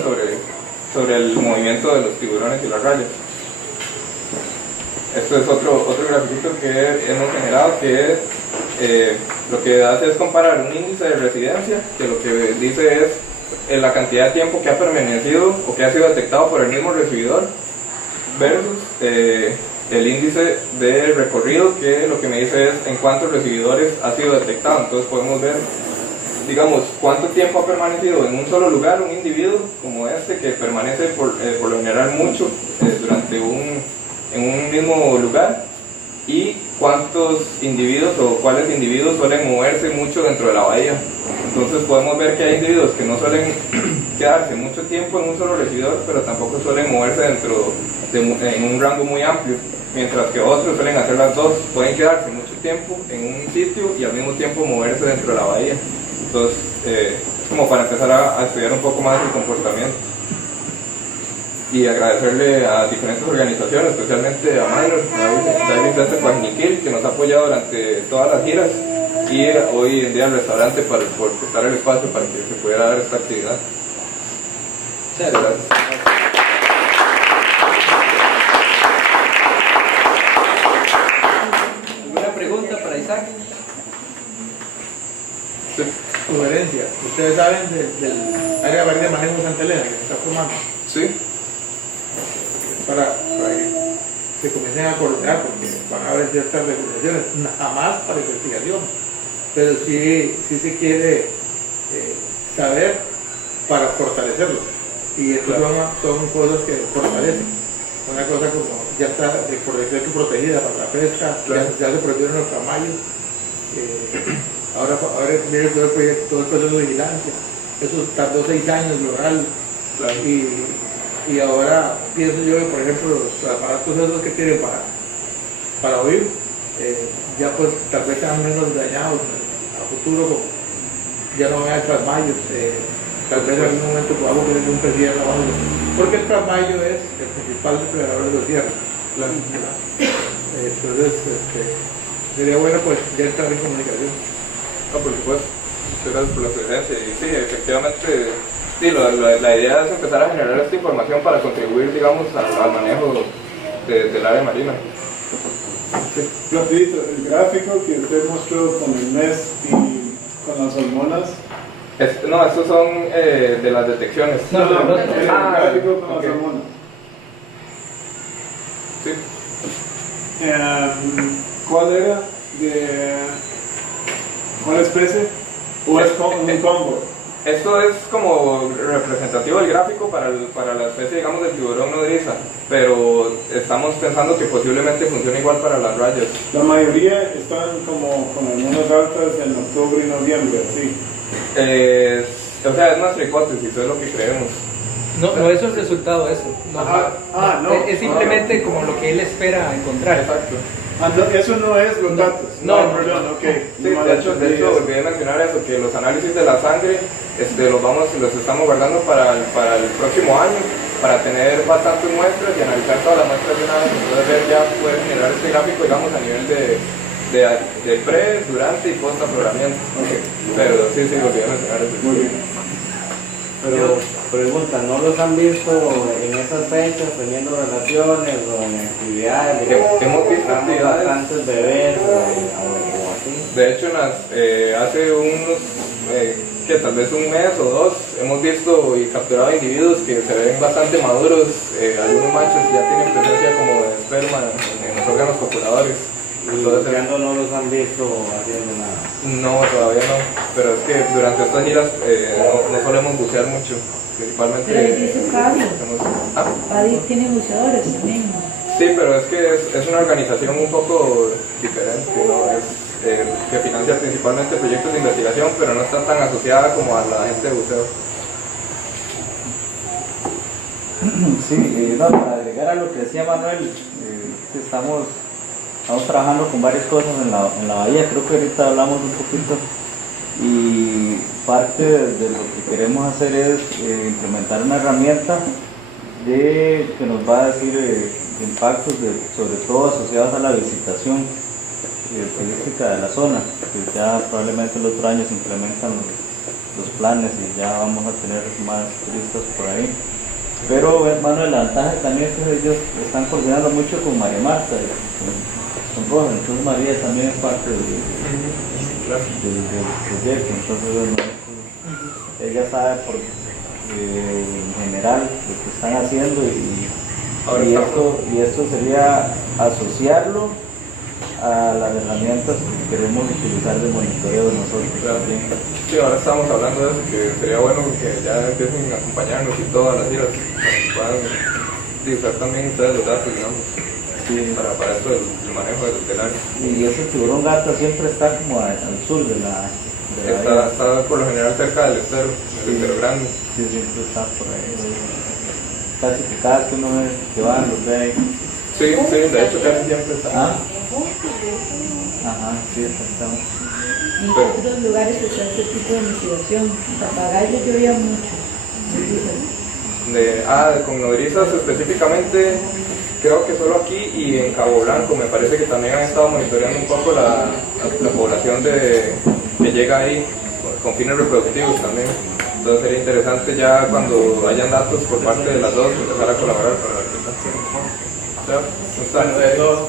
sobre el movimiento de los tiburones y las rayas. Esto es otro grafiquito que hemos generado que lo que hace es comparar un índice de residencia, que lo que dice es la cantidad de tiempo que ha permanecido o que ha sido detectado por el mismo recibidor, versus el índice de recorrido, que lo que me dice es en cuántos recibidores ha sido detectado. Entonces podemos ver, digamos, cuánto tiempo ha permanecido en un solo lugar un individuo como este, que permanece por lo general mucho en un mismo lugar, y cuántos individuos o cuáles individuos suelen moverse mucho dentro de la bahía. Entonces podemos ver que hay individuos que no suelen quedarse mucho tiempo en un solo recibidor, pero tampoco suelen moverse en un rango muy amplio, mientras que otros suelen hacer las dos, pueden quedarse mucho tiempo en un sitio y al mismo tiempo moverse dentro de la bahía. Entonces, como para empezar a estudiar un poco más el comportamiento. Y agradecerle a diferentes organizaciones, especialmente a Minor, a David Center Guajiniquil, que nos ha apoyado durante todas las giras, y hoy en día al restaurante por prestar el espacio para que se pudiera dar esta actividad. Muchas gracias. ¿Alguna pregunta para Isaac? Sí. Sugerencia. Ustedes saben del área de manejo de Santa Elena que se está formando. Sí. Para que se comiencen a coordinar, porque van a haber ciertas regulaciones, jamás para investigación, pero sí se quiere saber para fortalecerlo. Y estos son cosas que fortalecen. Una cosa como ya está por decreto protegida para la pesca, ya se prohibieron los camayos. Ahora viene todo el proceso de vigilancia. Eso tardó 6 años lograr. Y ahora pienso yo que, por ejemplo, los aparatos esos que tienen para oír, ya pues tal vez sean menos dañados a futuro, ya no hay trasmayos, tal vez en algún momento podamos tener un pecierro abajo, porque el trasmayo es el principal depredador de los ciervos. Entonces, sería bueno pues ya estar en comunicación. Por supuesto, muchas gracias por la presencia. Y sí, efectivamente, sí, la idea es empezar a generar esta información para contribuir, digamos, al manejo del área marina. Sí. Rapidito, el gráfico que usted mostró con el mes y con las hormonas. No, estos son de las detecciones. El gráfico con okay. las hormonas. Sí. ¿Cuál era? ¿Cuál especie? ¿O es un combo? Esto es como representativo del gráfico para la especie, digamos, del tiburón nodriza, pero estamos pensando que posiblemente funcione igual para las rayas. La mayoría están como con hormonas altas en octubre y noviembre, ¿sí? O sea, es nuestra hipótesis, eso es lo que creemos. No es un resultado eso. No. Es simplemente como lo que él espera encontrar. Exacto. Eso no es los datos. Perdón, ok. Sí, de hecho, olvidé mencionar eso, que los análisis de la sangre los estamos guardando para el próximo año, para tener bastantes muestras y analizar todas las muestras de una vez. Entonces ya poder generar este gráfico, digamos, a nivel de pre, durante y post afloramiento. Okay. Pero sí, olvidé mencionar eso. Muy bien. Pero pregunta, ¿no los han visto en esas fechas teniendo relaciones o en actividades? Hemos visto actividades. Bastantes bebés o así. De hecho, hace unos, tal vez un mes o 2, hemos visto y capturado individuos que se ven bastante maduros. Algunos machos ya tienen presencia como de esperma en los órganos copuladores. Entonces, no los han visto haciendo nada. No, todavía no, pero es que durante estas giras no solemos bucear mucho, principalmente. Pero dice Cádiz. ¿Ah? Cádiz tiene buceadores también. Sí, pero es que es una organización un poco diferente, ¿no? Que financia principalmente proyectos de investigación, pero no está tan asociada como a la gente de buceo. Sí, para agregar a lo que decía Manuel, estamos trabajando con varias cosas en la bahía, creo que ahorita hablamos un poquito, y parte de lo que queremos hacer es implementar una herramienta que nos va a decir impactos sobre todo asociados a la visitación turística de la zona, que ya probablemente el otro año se implementan los planes y ya vamos a tener más turistas por ahí. Pero bueno, el ventaja también es que ellos están coordinando mucho con María Marta, con Roja, entonces María también es parte del proyecto, entonces bueno, ella sabe en general lo que están haciendo y esto sería asociarlo a las herramientas que queremos utilizar de monitoreo de nosotros. Claro. Sí, ahora estamos hablando de eso, que sería bueno que ya empiecen a acompañarnos y todas las giras, para que puedan utilizar también ustedes los datos, digamos, para esto del manejo del área. Y ese tiburón gata siempre está como al sur de la está por lo general cerca del estero, del estero grande. Sí, siempre está por ahí. Casi que cada vez que uno ve que va, lo ve ahí. Sí, de hecho casi siempre está. Ajá, sí, exactamente. ¿En otros lugares está este tipo de investigación? En Papagayo yo veía mucho. Con nodrizas específicamente, creo que solo aquí y en Cabo Blanco. Me parece que también han estado monitoreando un poco la población que llega ahí con fines reproductivos también. Entonces sería interesante ya cuando hayan datos por parte de las dos empezar a colaborar para ver qué tal. Bueno,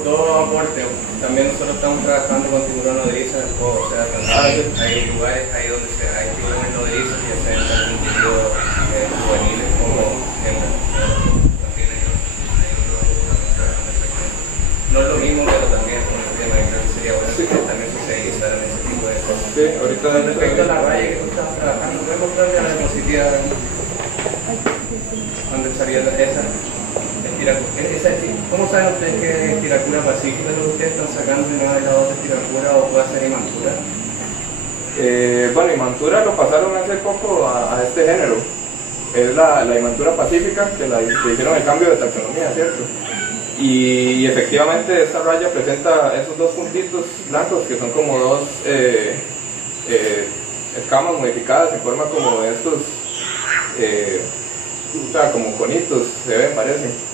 dos aportes. También nosotros estamos trabajando con tiburón nodriza, o sea, hay lugares ahí donde hay tiburones nodrizas y se han incluido juveniles como hembras. No es lo mismo, pero también con el tema, creo que sería bueno que también socializaran ese tipo de cosas. Sí, ahorita respecto a la raya que estamos trabajando, podemos ver la diapositiva donde salía esa. ¿Cómo saben ustedes que es estiracura pacífica lo que ustedes están sacando de una de las otras estiracura o puede ser imantura? Bueno, imantura lo pasaron hace poco a este género. Es la imantura pacífica, que hicieron el cambio de taxonomía, ¿cierto? Y efectivamente esta raya presenta esos dos puntitos blancos que son como dos escamas modificadas en forma como de estos, como conitos, se ven, parecen.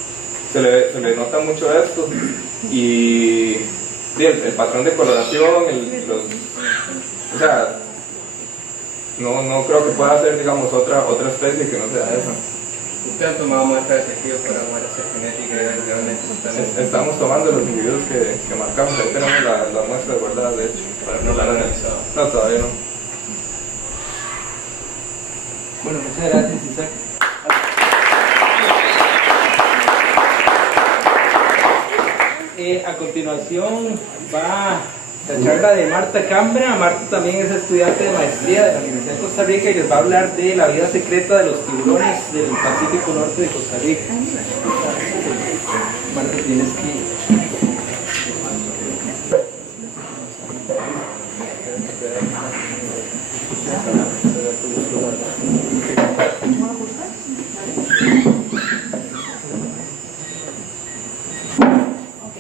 Se le nota mucho esto y el patrón de coloración, o sea, no creo que pueda ser, digamos, otra especie que no sea esa. ¿Ustedes han tomado muestras de tejidos para poder hacer genética y ver realmente están? Estamos tomando los individuos que marcamos, ahí tenemos las muestras guardadas, de hecho, para no la han analizado. No, todavía no. Bueno, muchas gracias, Isaac. A continuación va la charla de Marta Cambra. Marta también es estudiante de maestría de la Universidad de Costa Rica y les va a hablar de la vida secreta de los tiburones del Pacífico Norte de Costa Rica. Marta, tienes que...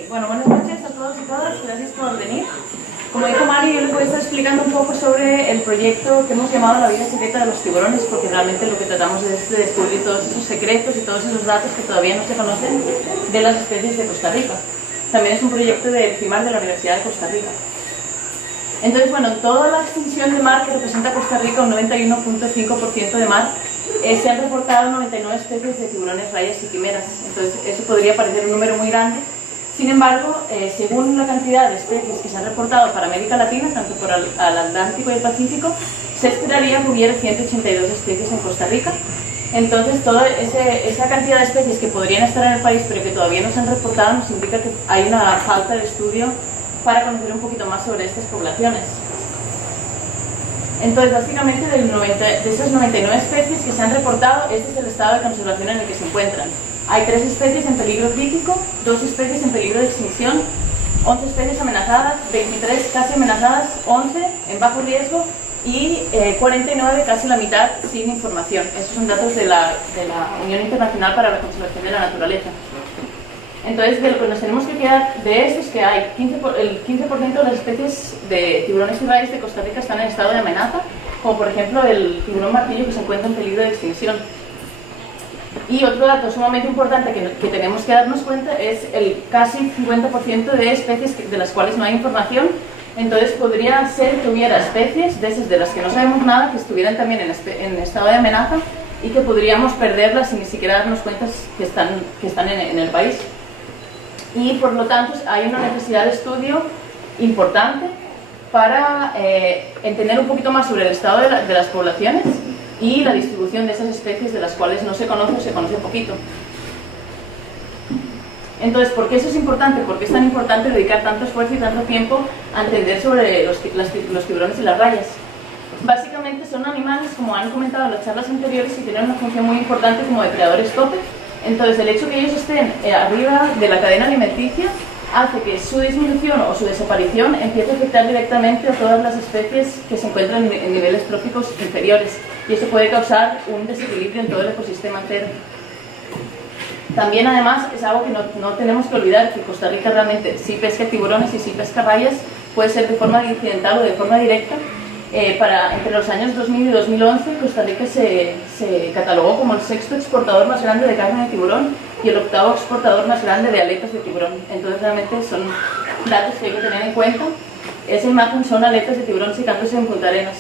Bueno, buenas noches a todos y todas, gracias por venir. Como dijo Mario, yo les voy a estar explicando un poco sobre el proyecto que hemos llamado La vida secreta de los tiburones, porque realmente lo que tratamos es de descubrir todos esos secretos y todos esos datos que todavía no se conocen de las especies de Costa Rica. También es un proyecto del CIMAR de la Universidad de Costa Rica. Entonces, bueno, en toda la extensión de mar que representa Costa Rica, un 91.5% de mar, se han reportado 99 especies de tiburones, rayas y quimeras. Entonces, eso podría parecer un número muy grande. Sin embargo, según la cantidad de especies que se han reportado para América Latina, tanto por el Atlántico y el Pacífico, se esperaría que hubiera 182 especies en Costa Rica. Entonces, toda esa cantidad de especies que podrían estar en el país pero que todavía no se han reportado nos indica que hay una falta de estudio para conocer un poquito más sobre estas poblaciones. Entonces, básicamente, de esas 99 especies que se han reportado, este es el estado de conservación en el que se encuentran. Hay 3 especies en peligro crítico, 2 especies en peligro de extinción, 11 especies amenazadas, 23 casi amenazadas, 11 en bajo riesgo y 49, casi la mitad, sin información. Esos son datos de la Unión Internacional para la Conservación de la Naturaleza. Entonces, de lo que nos tenemos que quedar de esto es que hay el 15% de las especies de tiburones y rayas de Costa Rica están en estado de amenaza, como por ejemplo el tiburón martillo, que se encuentra en peligro de extinción. Y otro dato sumamente importante que tenemos que darnos cuenta es el casi 50% de especies de las cuales no hay información. Entonces podría ser que hubiera especies de esas de las que no sabemos nada que estuvieran también en estado de amenaza y que podríamos perderlas sin ni siquiera darnos cuenta que están en el país. Y por lo tanto hay una necesidad de estudio importante para entender un poquito más sobre el estado de las poblaciones y la distribución de esas especies de las cuales no se conoce o se conoce poquito. Entonces, ¿por qué eso es importante? ¿Por qué es tan importante dedicar tanto esfuerzo y tanto tiempo a entender sobre los tiburones y las rayas? Básicamente son animales, como han comentado en las charlas anteriores, que tienen una función muy importante como depredadores tope. Entonces, el hecho de que ellos estén arriba de la cadena alimenticia hace que su disminución o su desaparición empiece a afectar directamente a todas las especies que se encuentran en niveles tróficos inferiores, y eso puede causar un desequilibrio en todo el ecosistema entero. También, además, es algo que no tenemos que olvidar, que Costa Rica realmente sí pesca tiburones y sí pesca rayas, puede ser de forma incidental o de forma directa. Entre los años 2000 y 2011, Costa Rica se catalogó como el 6º exportador más grande de carne de tiburón y el 8º exportador más grande de aletas de tiburón. Entonces, realmente son datos que hay que tener en cuenta. Esa imagen son aletas de tiburón secándose en Punta Arenas.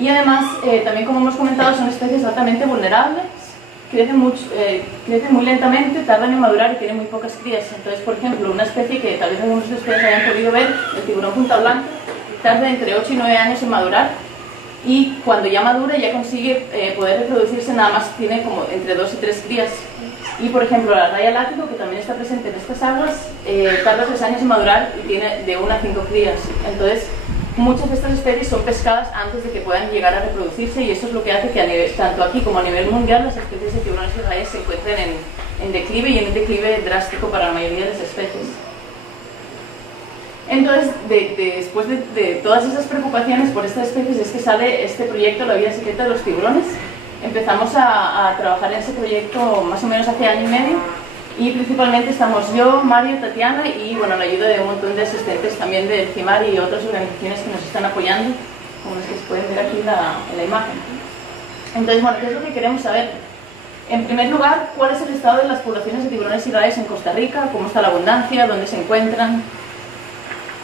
Y además, también como hemos comentado, son especies altamente vulnerables, crecen muy lentamente, tardan en madurar y tienen muy pocas crías. Entonces, por ejemplo, una especie que tal vez algunos de ustedes hayan podido ver, el tiburón punta blanca, tarda entre 8 y 9 años en madurar, y cuando ya madura ya consigue poder reproducirse, nada más tiene como entre 2 y 3 crías. Y por ejemplo la raya látigo, que también está presente en estas aguas, tarda 3 años en madurar y tiene de 1 a 5 crías. Entonces muchas de estas especies son pescadas antes de que puedan llegar a reproducirse, y eso es lo que hace que tanto aquí como a nivel mundial las especies de tiburones y rayas se encuentren en declive, y en un declive drástico para la mayoría de las especies. Entonces, después de todas esas preocupaciones por estas especies, es que sale este proyecto, La Vida Secreta de los Tiburones. Empezamos a trabajar en ese proyecto más o menos hace año y medio, y principalmente estamos yo, Mario, Tatiana, y bueno, la ayuda de un montón de asistentes también del CIMAR y otras organizaciones que nos están apoyando, como las que se pueden ver aquí en la imagen. Entonces, bueno, ¿qué es lo que queremos saber? En primer lugar, ¿cuál es el estado de las poblaciones de tiburones y rayas en Costa Rica? ¿Cómo está la abundancia? ¿Dónde se encuentran?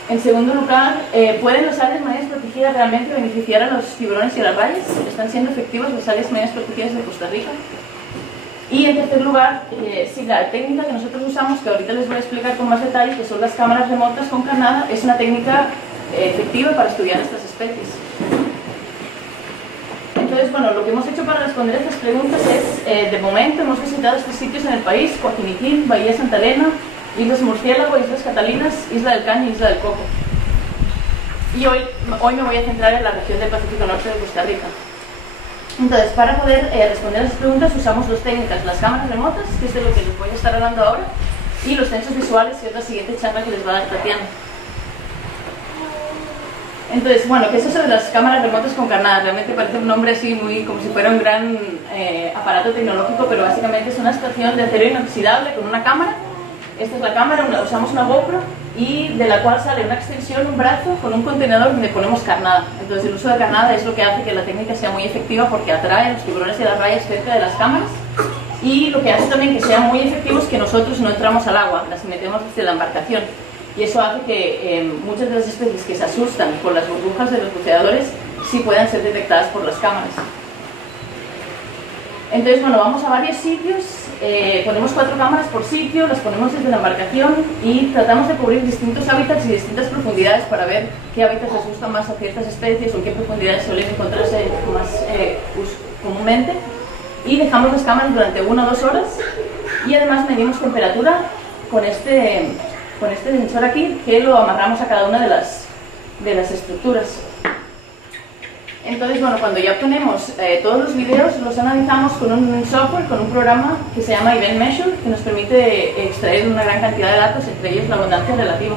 En segundo lugar, ¿pueden las áreas marinas protegidas realmente beneficiar a los tiburones y a las rayas? ¿Están siendo efectivas las áreas marinas protegidas de Costa Rica? Y en tercer lugar, si la técnica que nosotros usamos, que ahorita les voy a explicar con más detalle, que son las cámaras remotas con carnada, es una técnica efectiva para estudiar estas especies. Entonces, bueno, lo que hemos hecho para responder a estas preguntas es, de momento hemos visitado estos sitios en el país: Coatiniquín, Bahía Santa Elena, Islas Murciélago, Islas Catalinas, Isla del Caño y Isla del Coco. Y hoy me voy a centrar en la región del Pacífico Norte de Costa Rica. Entonces, para poder responder a esas preguntas usamos dos técnicas: las cámaras remotas, que es de lo que les voy a estar hablando ahora, y los censos visuales, que es la siguiente charla que les va a dar Tatiana. Entonces, bueno, ¿qué es eso de las cámaras remotas con carnada? Realmente parece un nombre así muy como si fuera un gran aparato tecnológico, pero básicamente es una estación de acero inoxidable con una cámara. Esta es la cámara, usamos una GoPro, y de la cual sale una extensión, un brazo con un contenedor donde ponemos carnada. Entonces el uso de carnada es lo que hace que la técnica sea muy efectiva, porque atrae a los tiburones y las rayas cerca de las cámaras, y lo que hace también que sean muy efectivos es que nosotros no entramos al agua, las metemos desde la embarcación, y eso hace que muchas de las especies que se asustan por las burbujas de los buceadores sí puedan ser detectadas por las cámaras. Entonces, bueno, vamos a varios sitios, ponemos 4 cámaras por sitio, las ponemos desde la embarcación y tratamos de cubrir distintos hábitats y distintas profundidades para ver qué hábitats les gustan más a ciertas especies o en qué profundidades suelen encontrarse más comúnmente. Y dejamos las cámaras durante 1 o 2 horas, y además medimos temperatura con este sensor aquí, que lo amarramos a cada una de las estructuras. Entonces, bueno, cuando ya obtenemos todos los videos, los analizamos con un software, con un programa que se llama Event Measure, que nos permite extraer una gran cantidad de datos, entre ellos la abundancia relativa,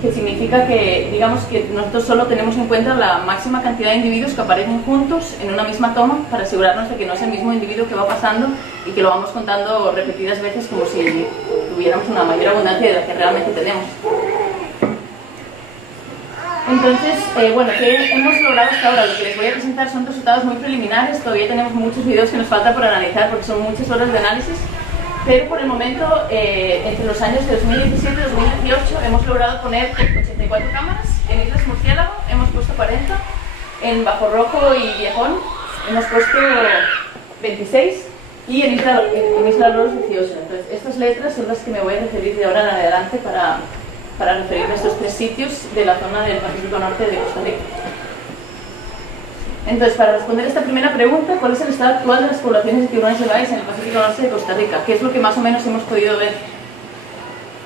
que significa que, digamos, que nosotros solo tenemos en cuenta la máxima cantidad de individuos que aparecen juntos en una misma toma, para asegurarnos de que no es el mismo individuo que va pasando y que lo vamos contando repetidas veces como si tuviéramos una mayor abundancia de la que realmente tenemos. Entonces, bueno, ¿qué hemos logrado hasta ahora? Lo que les voy a presentar son resultados muy preliminares. Todavía tenemos muchos videos que nos falta por analizar, porque son muchas horas de análisis, pero por el momento, entre los años de 2017 y 2018, hemos logrado poner 84 cámaras. En Islas Murciélago hemos puesto 40, en Bajo Rojo y Viejón hemos puesto 26 y en Isla Loros 18. Entonces, estas letras son las que me voy a referir de ahora en adelante para referirme a estos tres sitios de la zona del Pacífico Norte de Costa Rica. Entonces, para responder esta primera pregunta, ¿cuál es el estado actual de las poblaciones de tiburones de bayas en el Pacífico Norte de Costa Rica? ¿Qué es lo que más o menos hemos podido ver?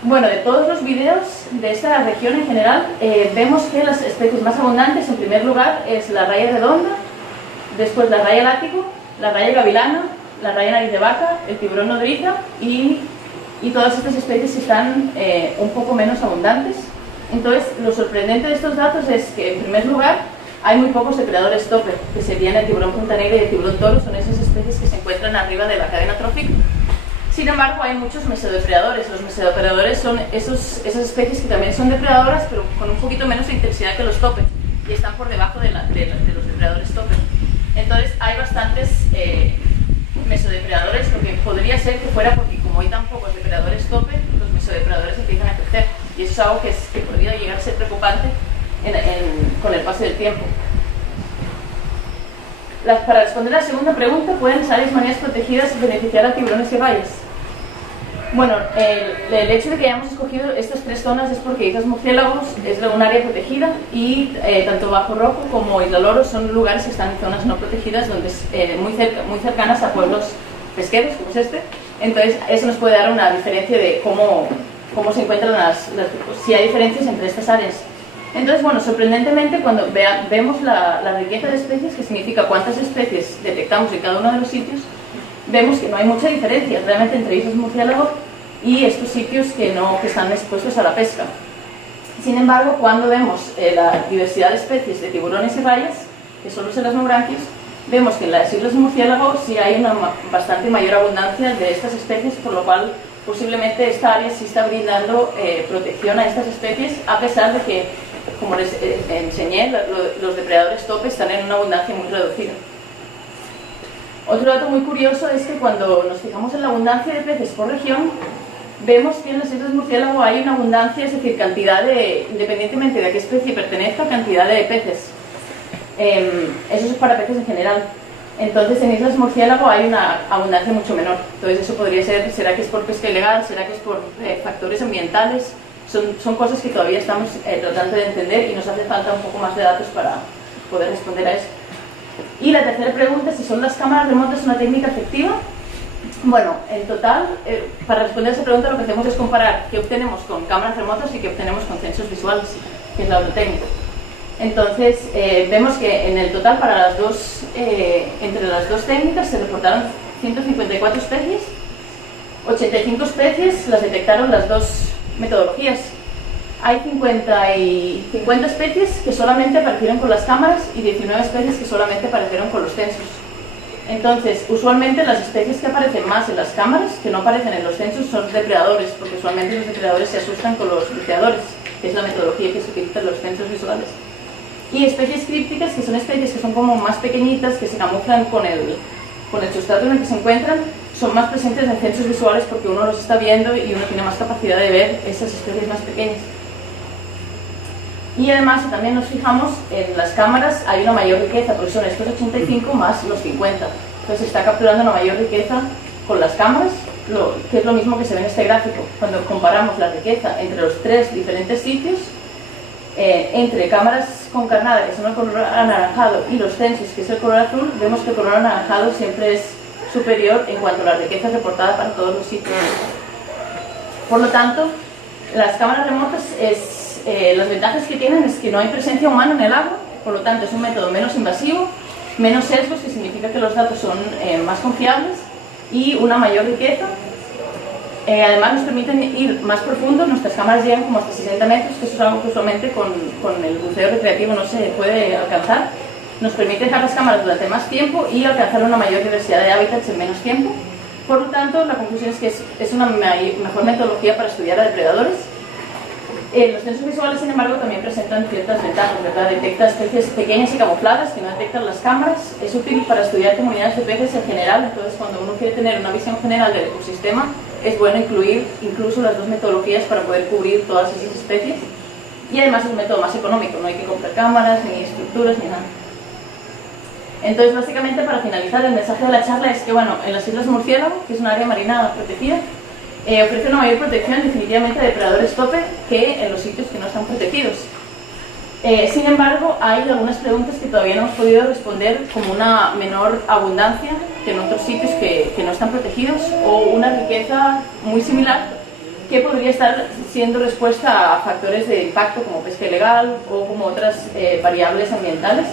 Bueno, de todos los videos de esta región en general, vemos que las especies más abundantes, en primer lugar, es la raya redonda, después la raya látigo, la raya gavilana, la raya nariz de vaca, el tiburón nodriza y todas estas especies están un poco menos abundantes. Entonces, lo sorprendente de estos datos es que, en primer lugar, hay muy pocos depredadores tope, que serían el tiburón punta negra y el tiburón toro, son esas especies que se encuentran arriba de la cadena trófica. Sin embargo, hay muchos mesodepredadores. Los mesodepredadores son esas especies que también son depredadoras, pero con un poquito menos de intensidad que los tope, y están por debajo de los depredadores tope. Entonces, hay bastantes mesodepredadores, lo que podría ser que fuera porque como hay tan pocos depredadores tope, los mesodepredadores empiezan a crecer, y eso es algo que podría llegar a ser preocupante con el paso del tiempo. Para responder a la segunda pregunta, ¿pueden las áreas marinas protegidas beneficiar a tiburones y bayas? Bueno, el hecho de que hayamos escogido estas tres zonas es porque Islas Murciélagos es un área protegida y tanto Bajo Rojo como Isla Loro son lugares que están en zonas no protegidas, donde muy cercanas a pueblos pesqueros, como es este. Entonces, eso nos puede dar una diferencia de cómo se encuentran si hay diferencias entre estas áreas. Entonces, bueno, sorprendentemente, cuando vemos la riqueza de especies, que significa cuántas especies detectamos en cada uno de los sitios, vemos que no hay mucha diferencia realmente entre Islas Murciélago y estos sitios que están expuestos a la pesca. Sin embargo, cuando vemos la diversidad de especies de tiburones y rayas, que son los elasmobranquios, vemos que en las Islas Murciélago sí hay una bastante mayor abundancia de estas especies, por lo cual posiblemente esta área sí está brindando protección a estas especies, a pesar de que, como les enseñé, los depredadores tope están en una abundancia muy reducida. Otro dato muy curioso es que cuando nos fijamos en la abundancia de peces por región, vemos que en las Islas Murciélago hay una abundancia, es decir, independientemente de a qué especie pertenezca, cantidad de peces. Eso es para peces en general. Entonces, en Islas Murciélago hay una abundancia mucho menor. Entonces, eso podría ser, ¿será que es por pesca ilegal? ¿Será que es por factores ambientales? Son cosas que todavía estamos tratando de entender y nos hace falta un poco más de datos para poder responder a eso. Y la tercera pregunta, si son las cámaras remotas una técnica efectiva. Bueno, en total, para responder a esa pregunta lo que hacemos es comparar qué obtenemos con cámaras remotas y qué obtenemos con censos visuales, que es la otra técnica. Entonces, vemos que en el total entre las dos técnicas se reportaron 154 especies, 85 especies las detectaron las dos metodologías. Hay 50 especies que solamente aparecieron con las cámaras y 19 especies que solamente aparecieron con los censos. Entonces, usualmente las especies que aparecen más en las cámaras, que no aparecen en los censos, son depredadores, porque usualmente los depredadores se asustan con los buceadores, que es la metodología que se utiliza en los censos visuales. Y especies crípticas, que son especies que son como más pequeñitas, que se camuflan con el sustrato en el que se encuentran, son más presentes en censos visuales porque uno los está viendo y uno tiene más capacidad de ver esas especies más pequeñas. Y además, si también nos fijamos, en las cámaras hay una mayor riqueza, porque son estos 85 más los 50. Entonces se está capturando una mayor riqueza con las cámaras, que es lo mismo que se ve en este gráfico. Cuando comparamos la riqueza entre los tres diferentes sitios, entre cámaras con carnada, que son el color anaranjado, y los censos, que es el color azul, vemos que el color anaranjado siempre es superior en cuanto a la riqueza reportada para todos los sitios. Por lo tanto, las cámaras remotas las ventajas que tienen es que no hay presencia humana en el agua, por lo tanto es un método menos invasivo, menos sesgos, que significa que los datos son más confiables, y una mayor riqueza. Además nos permiten ir más profundo, nuestras cámaras llegan como hasta 60 metros, que eso es algo que usualmente con el buceo recreativo no se puede alcanzar. Nos permite dejar las cámaras durante más tiempo y alcanzar una mayor diversidad de hábitats en menos tiempo. Por lo tanto, la conclusión es que es una mejor metodología para estudiar a depredadores. Los censos visuales, sin embargo, también presentan ciertas ventajas, ¿verdad? Detecta especies pequeñas y camufladas que no detectan las cámaras. Es útil para estudiar comunidades de peces en general, entonces cuando uno quiere tener una visión general del ecosistema, es bueno incluir incluso las dos metodologías para poder cubrir todas esas especies. Y además es un método más económico, no hay que comprar cámaras, ni estructuras, ni nada. Entonces, básicamente, para finalizar, el mensaje de la charla es que, bueno, en las Islas Murciélago, que es un área marina protegida, ofrece una mayor protección definitivamente de depredadores tope que en los sitios que no están protegidos. Sin embargo, hay algunas preguntas que todavía no hemos podido responder, como una menor abundancia que en otros sitios que no están protegidos, o una riqueza muy similar que podría estar siendo respuesta a factores de impacto como pesca ilegal o como otras variables ambientales.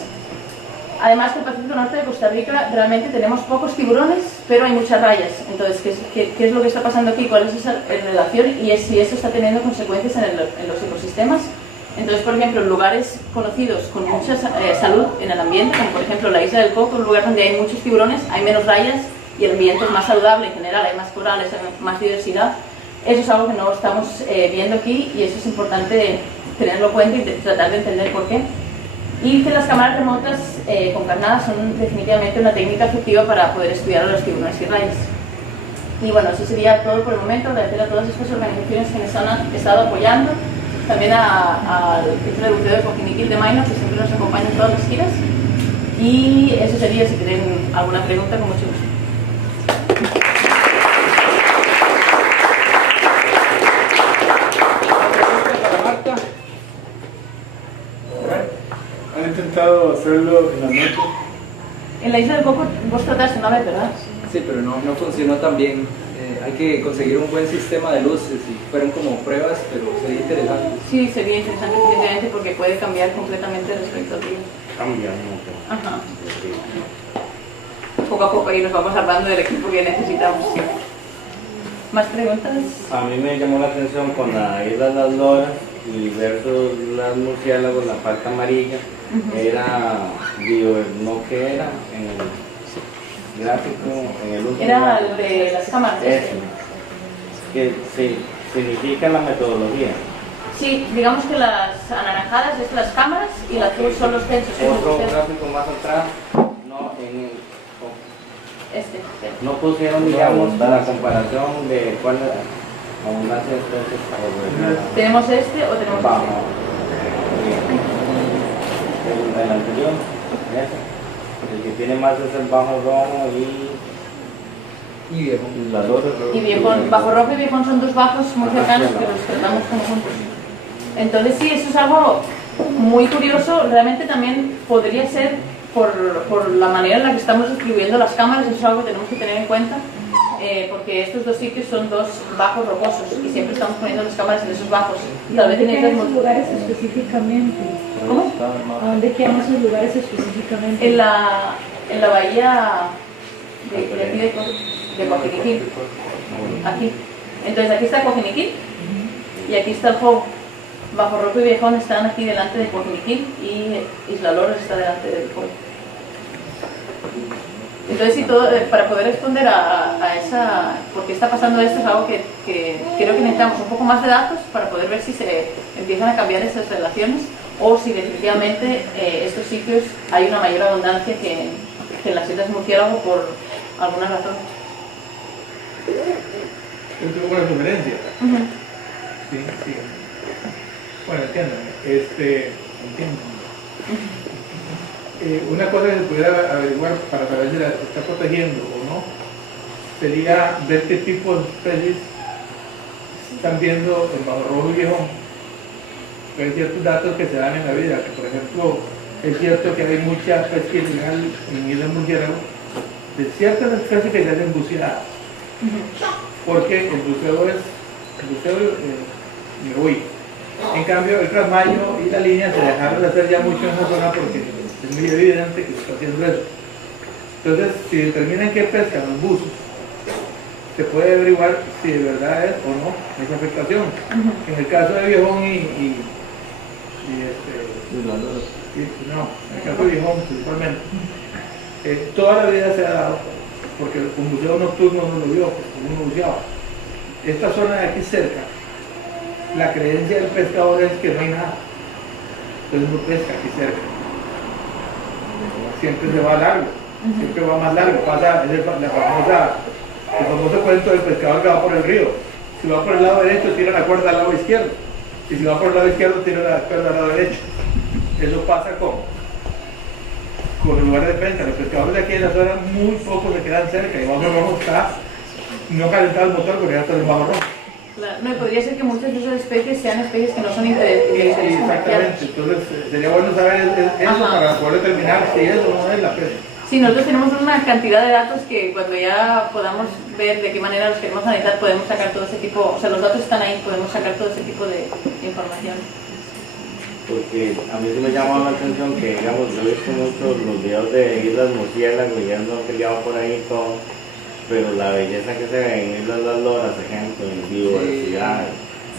Además, en el Pacífico Norte de Costa Rica realmente tenemos pocos tiburones, pero hay muchas rayas. Entonces, ¿qué es lo que está pasando aquí? ¿Cuál es esa relación? Y si esto está teniendo consecuencias en los ecosistemas. Entonces, por ejemplo, en lugares conocidos con mucha salud en el ambiente, como por ejemplo la Isla del Coco, un lugar donde hay muchos tiburones, hay menos rayas y el ambiente es más saludable en general, hay más corales, hay más diversidad. Eso es algo que no estamos viendo aquí y eso es importante tenerlo en cuenta y tratar de entender por qué. Y que las cámaras remotas con carnadas son definitivamente una técnica efectiva para poder estudiar a los tiburones y rayas. Y bueno, eso sería todo por el momento. Agradecer a todas estas organizaciones que nos han estado apoyando, también al Centro de Buceo de Cojiniquil de Maina, que siempre nos acompaña en todas las giras. Y eso sería, si tienen alguna pregunta, con mucho gusto. ¿Han intentado hacerlo en la noche? En la Isla del Coco vos trataste una vez, ¿verdad? Sí, pero no funcionó tan bien. Hay que conseguir un buen sistema de luces y fueron como pruebas, pero sería interesante. Sí, sería interesante definitivamente porque puede cambiar completamente respecto al río. Cambia mucho. Ajá. Poco a poco ahí nos vamos armando del equipo que necesitamos. ¿Más preguntas? A mí me llamó la atención con la Isla de las Loras y versus las murciélagos, la parte amarilla, era, digo, no que era en el gráfico, en el último. Era el de las cámaras. Eso, que sí, significa la metodología. Sí, digamos que las anaranjadas es las cámaras y la azul son los censos. Otro gráfico más atrás, no, en el, no pusieron, digamos, la comparación de cuál era la abundancia de especies. ¿Tenemos este o tenemos bajo? este? El anterior, ese. El que tiene más es el bajo rojo y viejón. Y viejón, bajo rojo y viejón son dos bajos muy cercanos que los tratamos conjuntos. Entonces sí, eso es algo muy curioso. Realmente también podría ser por la manera en la que estamos distribuyendo las cámaras, eso es algo que tenemos que tener en cuenta, porque estos dos sitios son dos bajos rocosos y siempre estamos poniendo las cámaras en esos bajos. Tal vez en esos lugares específicamente. ¿Cómo? ¿A dónde quedan esos lugares específicamente? En la bahía de aquí de Cojiniquil. Aquí. Entonces aquí está Cojiniquil y aquí está el Jobo. Bajo Roco y Viejón están aquí delante de Cojiniquil y Isla Loras está delante del Jobo. Entonces, sí, todo, para poder responder a esa, por qué está pasando esto, es algo que creo que necesitamos un poco más de datos para poder ver si se empiezan a cambiar esas relaciones o si definitivamente estos sitios hay una mayor abundancia que en las Islas Murciélago por alguna razón. Yo tengo una sugerencia. Sí, sí. Bueno, entiéndame. Entiendo. Una cosa que se pudiera averiguar para saber si la está protegiendo o no sería ver qué tipo de especies están viendo en Bajo Rojo y Viejón. Hay ciertos datos que se dan en la vida, que por ejemplo es cierto que hay mucha pesca ilegal en Islas Murciélago de ciertas especies que se hacen buceadas, porque el buceo me voy. En cambio el trasmayo y la línea se dejaron de hacer ya mucho en esa zona porque es muy evidente que se está haciendo eso. Entonces, si determinan qué pescan los buzos, se puede averiguar si de verdad es o no esa afectación. En el caso de Viejón no, en el caso de Viejón principalmente, toda la vida se ha dado, porque el buceo nocturno no lo vio, uno buceaba. Esta zona de aquí cerca, la creencia del pescador es que no hay nada, entonces no pesca aquí cerca. Siempre se va largo, siempre va más largo, pasa el famoso cuento del pescador que va por el río. Si va por el lado derecho, tira la cuerda al lado izquierdo, y si va por el lado izquierdo, tira la cuerda al lado derecho. Eso pasa con con los lugares de pesca. Los pescadores de aquí de la zona muy pocos se quedan cerca y Bajo Rojo está no calentado el motor porque ya está en Bajo Rojo. Claro, no, y podría ser que muchas de esas especies sean especies que no son intereses Exactamente, entonces sería bueno saber eso para poder determinar si eso no es la pesca. Sí, nosotros tenemos una cantidad de datos que cuando ya podamos ver de qué manera los queremos analizar podemos sacar todo ese tipo, o sea, los datos están ahí, podemos sacar todo ese tipo de información. Porque a mí sí me llama la atención que, digamos, yo he visto muchos los videos de Islas Murciélago y ando peleado por ahí y todo, pero la belleza que se ve en Islas Las Loras, ejemplo, en biodiversidad,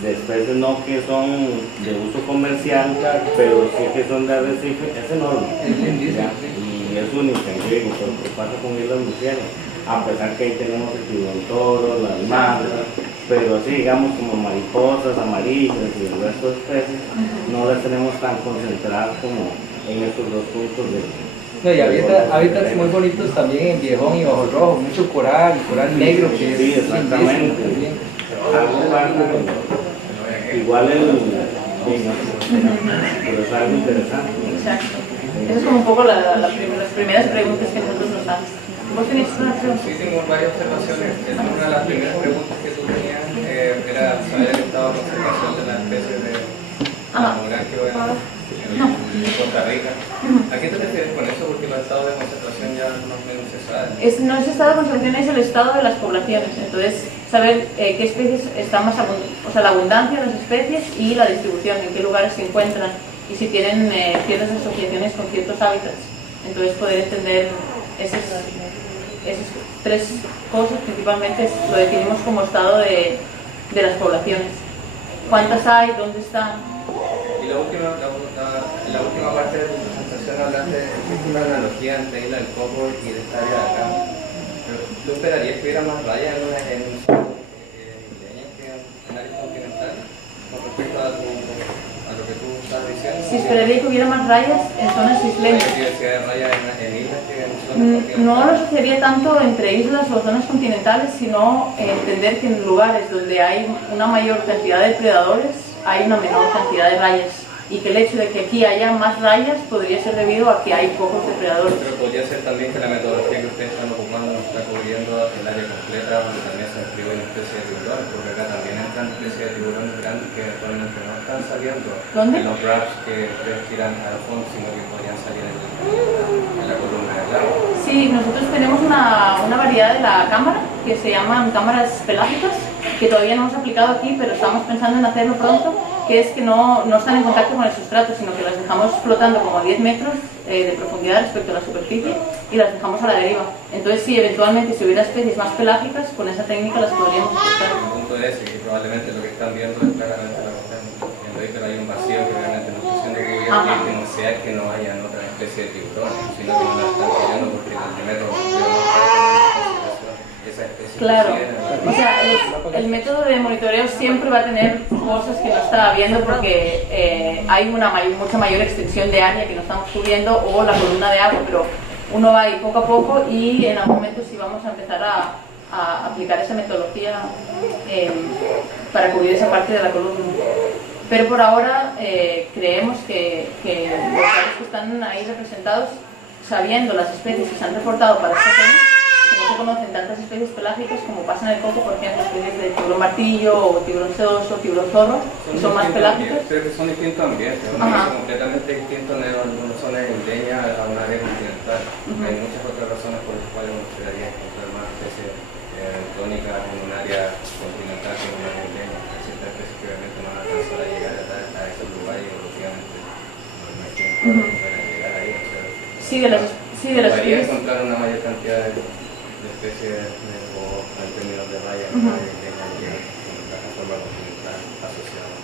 de especies no que son de uso comercial, pero sí que son de arrecife, es enorme. Y es única, digo, pero ¿qué pasa con Islas Murciélago? A pesar que ahí tenemos el tiburón toro, las mantas, pero así digamos como mariposas amarillas y el resto de especies, no las tenemos tan concentradas como en estos dos puntos de... No, y hábitats muy bonitos también en Viejón y Bajo Rojo, mucho coral y coral negro que sí, exactamente. Igual el... Sí, no, pero es algo interesante. Exacto. Esa es como un poco las primeras preguntas que nosotros nos hacemos. ¿Vos tenés una pregunta? Sí, tengo varias observaciones. Una de las primeras preguntas que tú tenías era saber el estado de conservación de la especie de moranquio en Costa Rica. ¿A qué te refieres con eso? Porque los estados de conservación ya más o menos se saben. No es estado de conservación, es el estado de las poblaciones. Entonces, saber qué especies están más abundantes, o sea, la abundancia de las especies y la distribución, en qué lugares se encuentran y si tienen ciertas asociaciones con ciertos hábitats. Entonces, poder entender esas tres cosas principalmente lo definimos como estado de las poblaciones. ¿Cuántas hay? ¿Dónde están? Y la última parte de tu presentación hablaste de una analogía entre Isla del Coco y de esta área de acá. ¿Tú esperarías que hubiera más rayas en isleñas que en áreas continentales con respecto a lo que tú estás diciendo? Si esperaría que hubiera más rayas en zonas isleñas. ¿Hay diversidad de rayas en islas que en zonas continentales? No lo asociaría tanto entre islas o zonas continentales, sino entender que en lugares donde hay una mayor cantidad de depredadores hay una menor cantidad de rayas. Y que el hecho de que aquí haya más rayas podría ser debido a que hay pocos depredadores. Pero podría ser también que la metodología que ustedes están ocupando no está cubriendo el área completa donde también se inscribe una especie de tiburones, porque acá también entran especies de tiburones grandes que actualmente no están saliendo en los wraps que ustedes tiran al fondo, sino que podrían salir en la columna del lago. Sí, nosotros tenemos una variedad de la cámara que se llaman cámaras pelágicas, que todavía no hemos aplicado aquí, pero estamos pensando en hacerlo pronto, que es que no están en contacto con el sustrato, sino que las dejamos flotando como a 10 metros de profundidad respecto a la superficie y las dejamos a la deriva. Entonces, si eventualmente si hubiera especies más pelágicas, con esa técnica las podríamos detectar. El punto es que probablemente lo que están viendo es claramente lo que están viendo ahí, pero hay un vacío que obviamente no está siendo cubierto y que no sea que no haya otra especie de tiburón, sino que no la están cubriendo porque el primer Claro, o sea, el método de monitoreo siempre va a tener cosas que no está viendo porque hay una mucha mayor extensión de área que no estamos cubriendo o la columna de agua, pero uno va ahí poco a poco y en algún momento sí vamos a empezar a aplicar esa metodología para cubrir esa parte de la columna. Pero por ahora creemos que los datos que están ahí representados, sabiendo las especies que se han reportado para esta zona, no se conocen tantas especies pelágicas como pasa en el Coco, por ejemplo, especies de tiburón martillo o tiburón sedoso, tiburón zorro, que son más pelágicas. Creo que son distintos ambientes, un ambiente completamente distinto en una zona isleña a un área continental. Hay muchas otras razones por las cuales uno esperaría encontrar más especies tónicas en un área continental que en un área isleña. Hay ciertas especies que obviamente no van a alcanzar a llegar a esos lugares y evolutivamente no hay tiempo para llegar ahí. Sí, de las especies. Encontrar una mayor cantidad de especies o en términos de rayas que la forma continental asociada.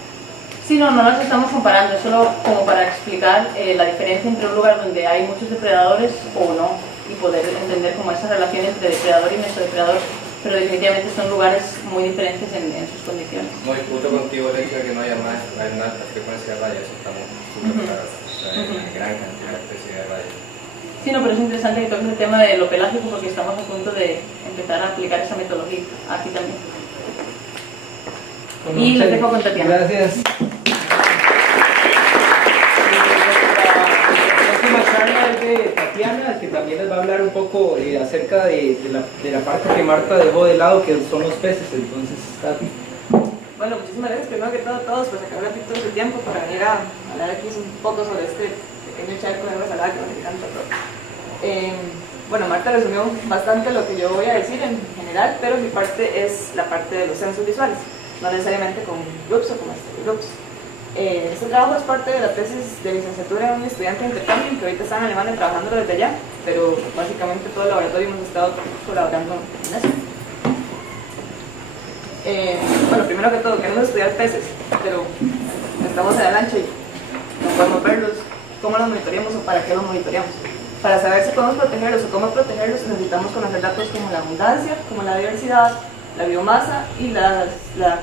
Sí, no las estamos comparando, solo como para explicar la diferencia entre un lugar donde hay muchos depredadores o no y poder entender como esa relación entre depredador y mesodepredador, pero definitivamente son lugares muy diferentes en sus condiciones. No discuto contigo el hecho de que no haya más, hay una alta frecuencia de rayas, eso estamos súper claros, o sea, hay una gran cantidad de especies de rayas. Sí, no, pero es interesante que toques el tema de lo pelágico porque estamos a punto de empezar a aplicar esa metodología aquí también. Bueno, y les dejo con Tatiana. Gracias. La próxima charla es de Tatiana, que también les va a hablar un poco acerca de la parte que Marta dejó de lado, que son los peces. Entonces, Tati. Bueno, muchísimas gracias primero que todo a todos por sacar un ratito de su tiempo para venir a hablar aquí un poco sobre este pequeño charco de agua salada que nos encanta. Bueno, Marta resumió bastante lo que yo voy a decir en general, pero mi parte es la parte de los censos visuales, no necesariamente con groups o con groups. Este trabajo es parte de la tesis de licenciatura de un estudiante de intercambio que ahorita está en Alemania trabajando desde allá, pero básicamente todo el laboratorio hemos estado colaborando en eso. Bueno, primero que todo, queremos estudiar peces, pero estamos en la lancha y no podemos verlos. ¿Cómo los monitoreamos o para qué los monitoreamos? Para saber si podemos protegerlos o cómo protegerlos necesitamos conocer datos como la abundancia, como la diversidad, la biomasa y la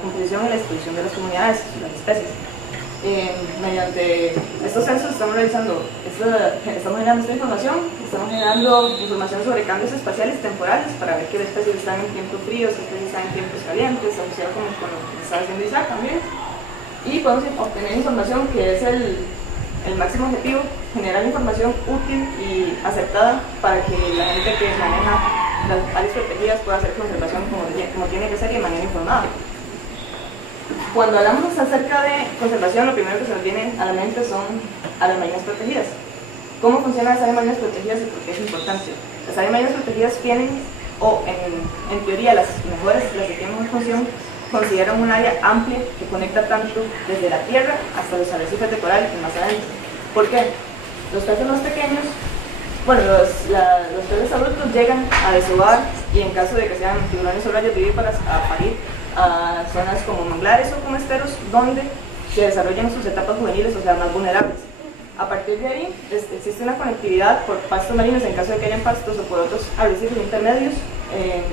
composición y la distribución de las comunidades, las especies. Mediante estos censos estamos generando esta información, estamos generando información sobre cambios espaciales y temporales para ver qué especies están en tiempos fríos, qué especies están en tiempos calientes, asociado con lo que está haciendo Isaac también. Y podemos obtener información que es el máximo objetivo, generar información útil y aceptada para que la gente que maneja las áreas protegidas pueda hacer conservación como tiene que ser y de manera informada. Cuando hablamos acerca de conservación, lo primero que se nos viene a la mente son a las marinas protegidas. ¿Cómo funcionan las áreas marinas protegidas y por qué es importante? Las áreas marinas protegidas tienen, o en teoría las mejores, las que tienen más función, consideran un área amplia que conecta tanto desde la tierra hasta los arrecifes de coral y más adentro. ¿Por qué? Los peces más pequeños, bueno, los peces adultos llegan a desovar y en caso de que sean tiburones o rayas vivíparas a parir a zonas como manglares o como esteros donde se desarrollan sus etapas juveniles, o sea, más vulnerables. A partir de ahí existe una conectividad por pastos marinos en caso de que hayan pastos o por otros arrecifes intermedios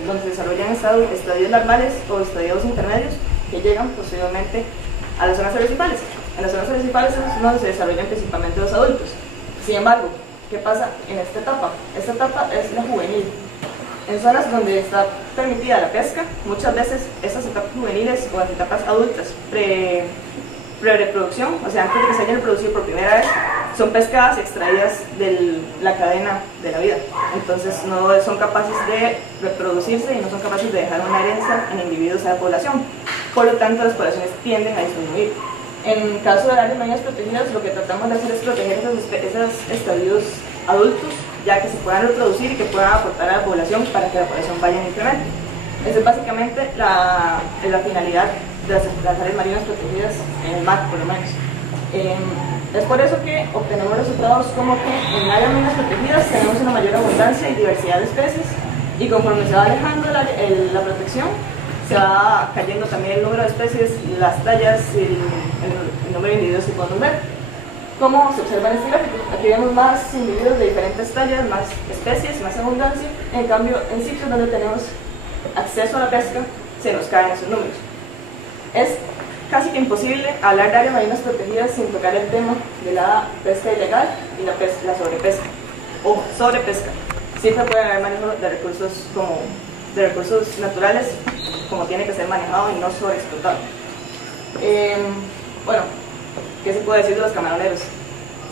donde se desarrollan estadios larvales o estadios intermedios que llegan posteriormente a las zonas arrecifales. En las zonas arrecifales es donde se desarrollan principalmente los adultos. Sin embargo, ¿qué pasa en esta etapa? Esta etapa es la juvenil. En zonas donde está permitida la pesca, muchas veces esas etapas juveniles o las etapas adultas pre-reproducción, o sea, antes de que se hayan reproducido por primera vez, son pescadas y extraídas de la cadena de la vida. Entonces no son capaces de reproducirse y no son capaces de dejar una herencia en individuos de la población. Por lo tanto, las poblaciones tienden a disminuir. En caso de áreas marinas protegidas, lo que tratamos de hacer es proteger esos estadios adultos, ya que se puedan reproducir y que puedan aportar a la población para que la población vaya en incremento. Esa es básicamente la finalidad de las áreas marinas protegidas en el mar, por lo menos. Es por eso que obtenemos resultados como que en áreas marinas protegidas tenemos una mayor abundancia y diversidad de especies, y conforme se va alejando la protección, se va cayendo también el número de especies, las tallas y el número de individuos que podemos ver. ¿Cómo se observa en este gráfico? Aquí vemos más individuos de diferentes tallas, más especies, más abundancia. En cambio, en sitios donde tenemos acceso a la pesca, se nos caen esos números. Es casi que imposible hablar de áreas marinas protegidas sin tocar el tema de la pesca ilegal y la sobrepesca o sobrepesca. Siempre puede haber manejo de recursos naturales como tiene que ser manejado y no sobreexplotado. Bueno, ¿qué se puede decir de los camaroneros?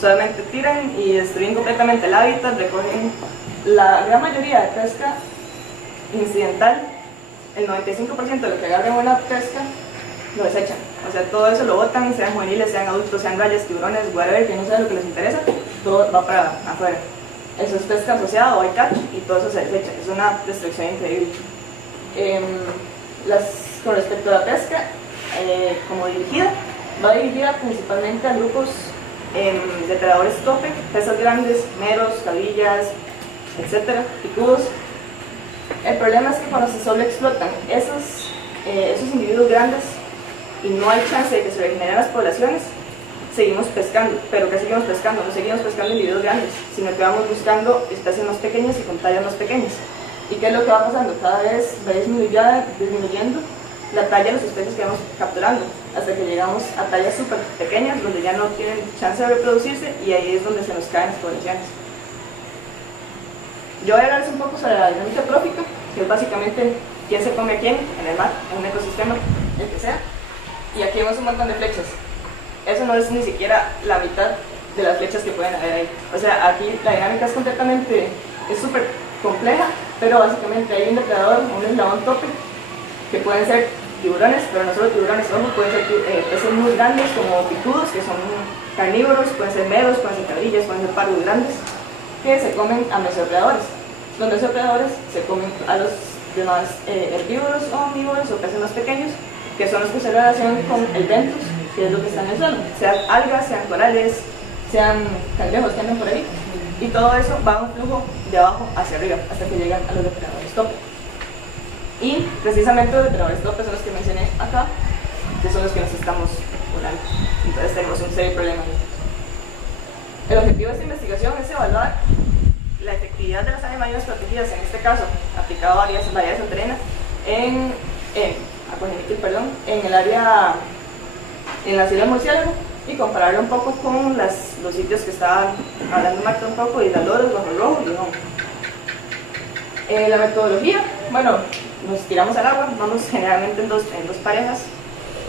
Solamente tiran y destruyen completamente el hábitat, recogen la gran mayoría de pesca incidental, el 95% de lo que agarran en una pesca lo desechan. O sea, todo eso lo botan, sean juveniles, sean adultos, sean rayas, tiburones, whatever, que no sea lo que les interesa, todo va para afuera. Eso es pesca asociada o bycatch y todo eso se desecha. Es una destrucción increíble. Con respecto a la pesca, como dirigida, va dirigida principalmente a grupos de predadores tope, presas grandes, meros, cabillas, etcétera, picudos. El problema es que cuando se sobreexplotan esos individuos grandes y no hay chance de que se regeneren las poblaciones, seguimos pescando. ¿Pero qué seguimos pescando? No seguimos pescando individuos grandes, sino que vamos buscando especies más pequeñas y con tallas más pequeñas. ¿Y qué es lo que va pasando? Cada vez va disminuyendo la talla de las especies que vamos capturando, hasta que llegamos a tallas súper pequeñas, donde ya no tienen chance de reproducirse, y ahí es donde se nos caen las poblaciones. Yo voy a hablarles un poco sobre la dinámica trófica, que es básicamente quién se come a quién en el mar, en un ecosistema, el que sea. Y aquí vemos un montón de flechas. Eso no es ni siquiera la mitad de las flechas que pueden haber ahí. O sea, aquí la dinámica es súper compleja, pero básicamente hay un depredador, un eslabón tope, que pueden ser tiburones, pero no solo tiburones, ojo, pueden ser peces muy grandes como picudos, que son carnívoros, pueden ser meros, pueden ser cabrillas, pueden ser pardos grandes, que se comen a mesodepredadores. Los mesodepredadores se comen a los demás herbívoros o omnívoros o peces más pequeños, que son los que se relacionan con el benthos, que es lo que está en el suelo, sean algas, sean corales, sean cangrejos que andan por ahí, y todo eso va a un flujo de abajo hacia arriba hasta que llegan a los depredadores tope. Y precisamente los depredadores tope son los que mencioné acá, que son los que nos estamos volando. Entonces tenemos un serio problema. El objetivo de esta investigación es evaluar la efectividad de las áreas marinas protegidas, en este caso aplicado a la bahía de Santa Elena, en el área, en las Islas Murciélago, y compararlo un poco con los sitios que estaban hablando Marta un poco, Islas Loros, Bajo Rojo y Limón. La metodología, bueno, nos tiramos al agua, vamos generalmente en dos parejas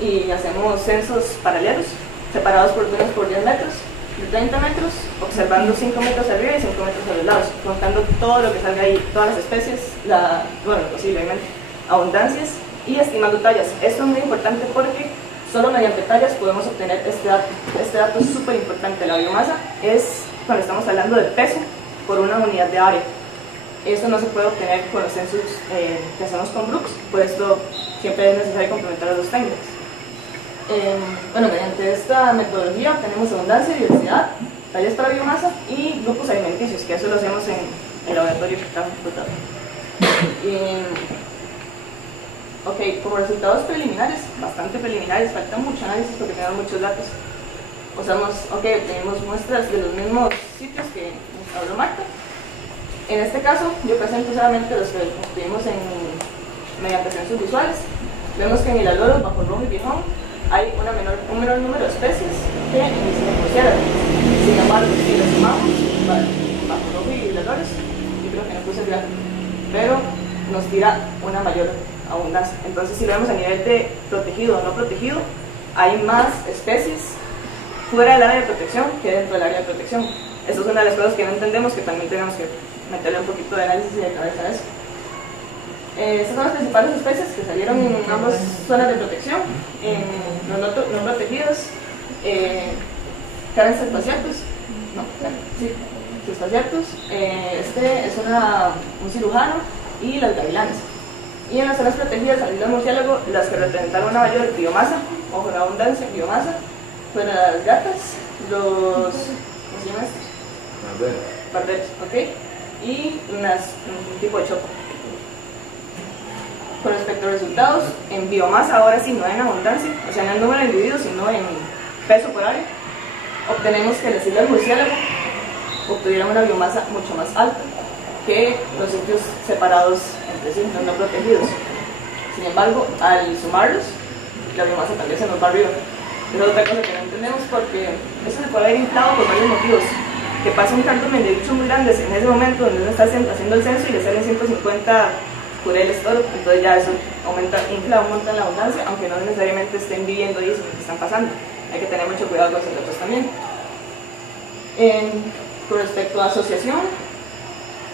y hacemos censos paralelos, separados por túneles por 10 metros, de 30 metros, observando 5 metros arriba y 5 metros a los lados, contando todo lo que salga ahí, todas las especies, posiblemente abundancias, y estimando tallas. Esto es muy importante porque solo mediante tallas podemos obtener este dato. Este dato es súper importante. La biomasa es cuando estamos hablando de peso por una unidad de área. Esto no se puede obtener con los censos que hacemos con Brooks, por esto siempre es necesario complementar las dos técnicas. Mediante esta metodología obtenemos abundancia, diversidad, tallas para biomasa y grupos alimenticios, que eso lo hacemos en el laboratorio que está explotado. Como resultados preliminares, bastante preliminares, falta mucho análisis porque tenemos muchos datos. Tenemos muestras de los mismos sitios que nos habló Marta. En este caso, yo presento solamente los que obtuvimos mediante censos visuales. Vemos que en Islas Loros, Bajo Rojo y Viejón hay un menor número de especies que en Islas Murciélago. Sin embargo, si lo sumamos, Bajo Rojo y Islas Loros, yo creo que no puse el gráfico, pero nos tira una mayor abundancia. Entonces, si lo vemos a nivel de protegido o no protegido, hay más especies fuera del área de protección que dentro del área de protección. Eso es una de las cosas que no entendemos, que también tenemos que meterle un poquito de análisis y de cabeza a eso. Estas son las principales especies que salieron en ambas zonas de protección. En los no protegidos, Karen cetáceos, este es un cirujano y las gavilanes. Y en las zonas protegidas, al Islas Murciélago, las que representaron una mayor biomasa, ojo, la abundancia en biomasa, fueron las gatas, ¿cómo se llama esto? Barberos, y un tipo de chopo. Con respecto a resultados, en biomasa, ahora sí, no en abundancia, o sea, no en número de individuos, sino en peso por área, obtenemos que las Islas Murciélago obtuvieron una biomasa mucho más alta que los sitios separados entre sí, no protegidos. Sin embargo, al sumarlos, la biomasa también se nos va arriba. Es otra cosa que no entendemos porque eso se puede haber inflado por varios motivos. Que pasa un cardumen de bichos muy grandes en ese momento donde uno está haciendo el censo y le salen 150 cureles toro, entonces ya eso infla un montón la abundancia, aunque no necesariamente estén viviendo ahí, sino que están pasando. Hay que tener mucho cuidado con esos datos también. Con respecto a asociación,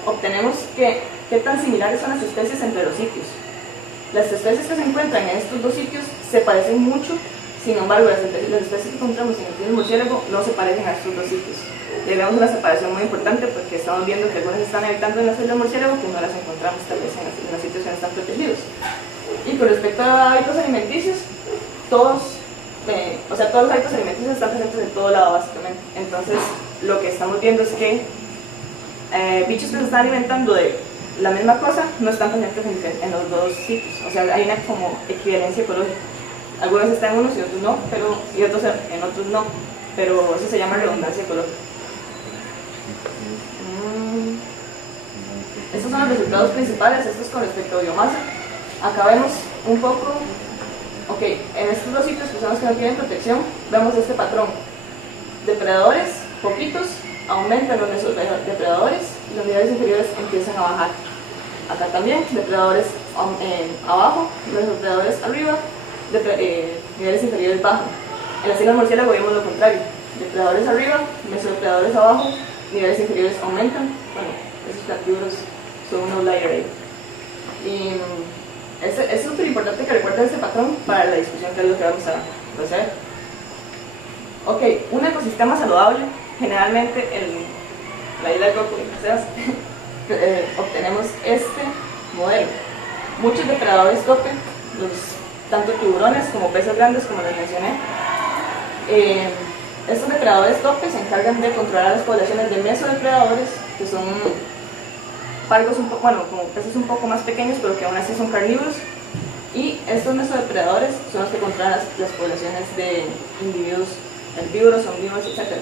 obtenemos qué tan similares son las especies entre los sitios. Las especies que se encuentran en estos dos sitios se parecen mucho, sin embargo las especies que encontramos en el Islas Murciélago no se parecen a estos dos sitios. Le vemos una separación muy importante porque estamos viendo que algunas están habitando en las Islas Murciélago que no las encontramos tal vez en los sitios que no están protegidos. Y con respecto a hábitos alimenticios, todos los hábitos alimenticios están presentes en todo lado básicamente. Entonces lo que estamos viendo es que bichos que se están alimentando de la misma cosa no están presentes en los dos sitios, o sea, hay una como equivalencia ecológica. Algunos están en unos y otros no, y otros en otros no, pero eso se llama redundancia ecológica. Estos son los resultados principales, estos con respecto a biomasa. Acá vemos un poco, en estos dos sitios que son los que no tienen protección, vemos este patrón. Depredadores, poquitos, aumentan los depredadores y los niveles inferiores empiezan a bajar. Acá también, depredadores abajo, los depredadores arriba, niveles inferiores bajan. En las Islas Murciélago vemos lo contrario. depredadores arriba, mesodepredadores abajo, niveles inferiores aumentan. Bueno, esos carnívoros son un outlier ahí. Y es súper importante que recuerden este patrón para la discusión que es lo que vamos a proceder. Ok, un ecosistema saludable, generalmente en la isla de Coco y Caseas, obtenemos este modelo. Muchos depredadores tope, tanto tiburones como peces grandes, como les mencioné. Estos depredadores tope se encargan de controlar las poblaciones de mesodepredadores, que son pargos como peces un poco más pequeños, pero que aún así son carnívoros. Y estos mesodepredadores son los que controlan las poblaciones de individuos herbívoros, omnívoros, etc.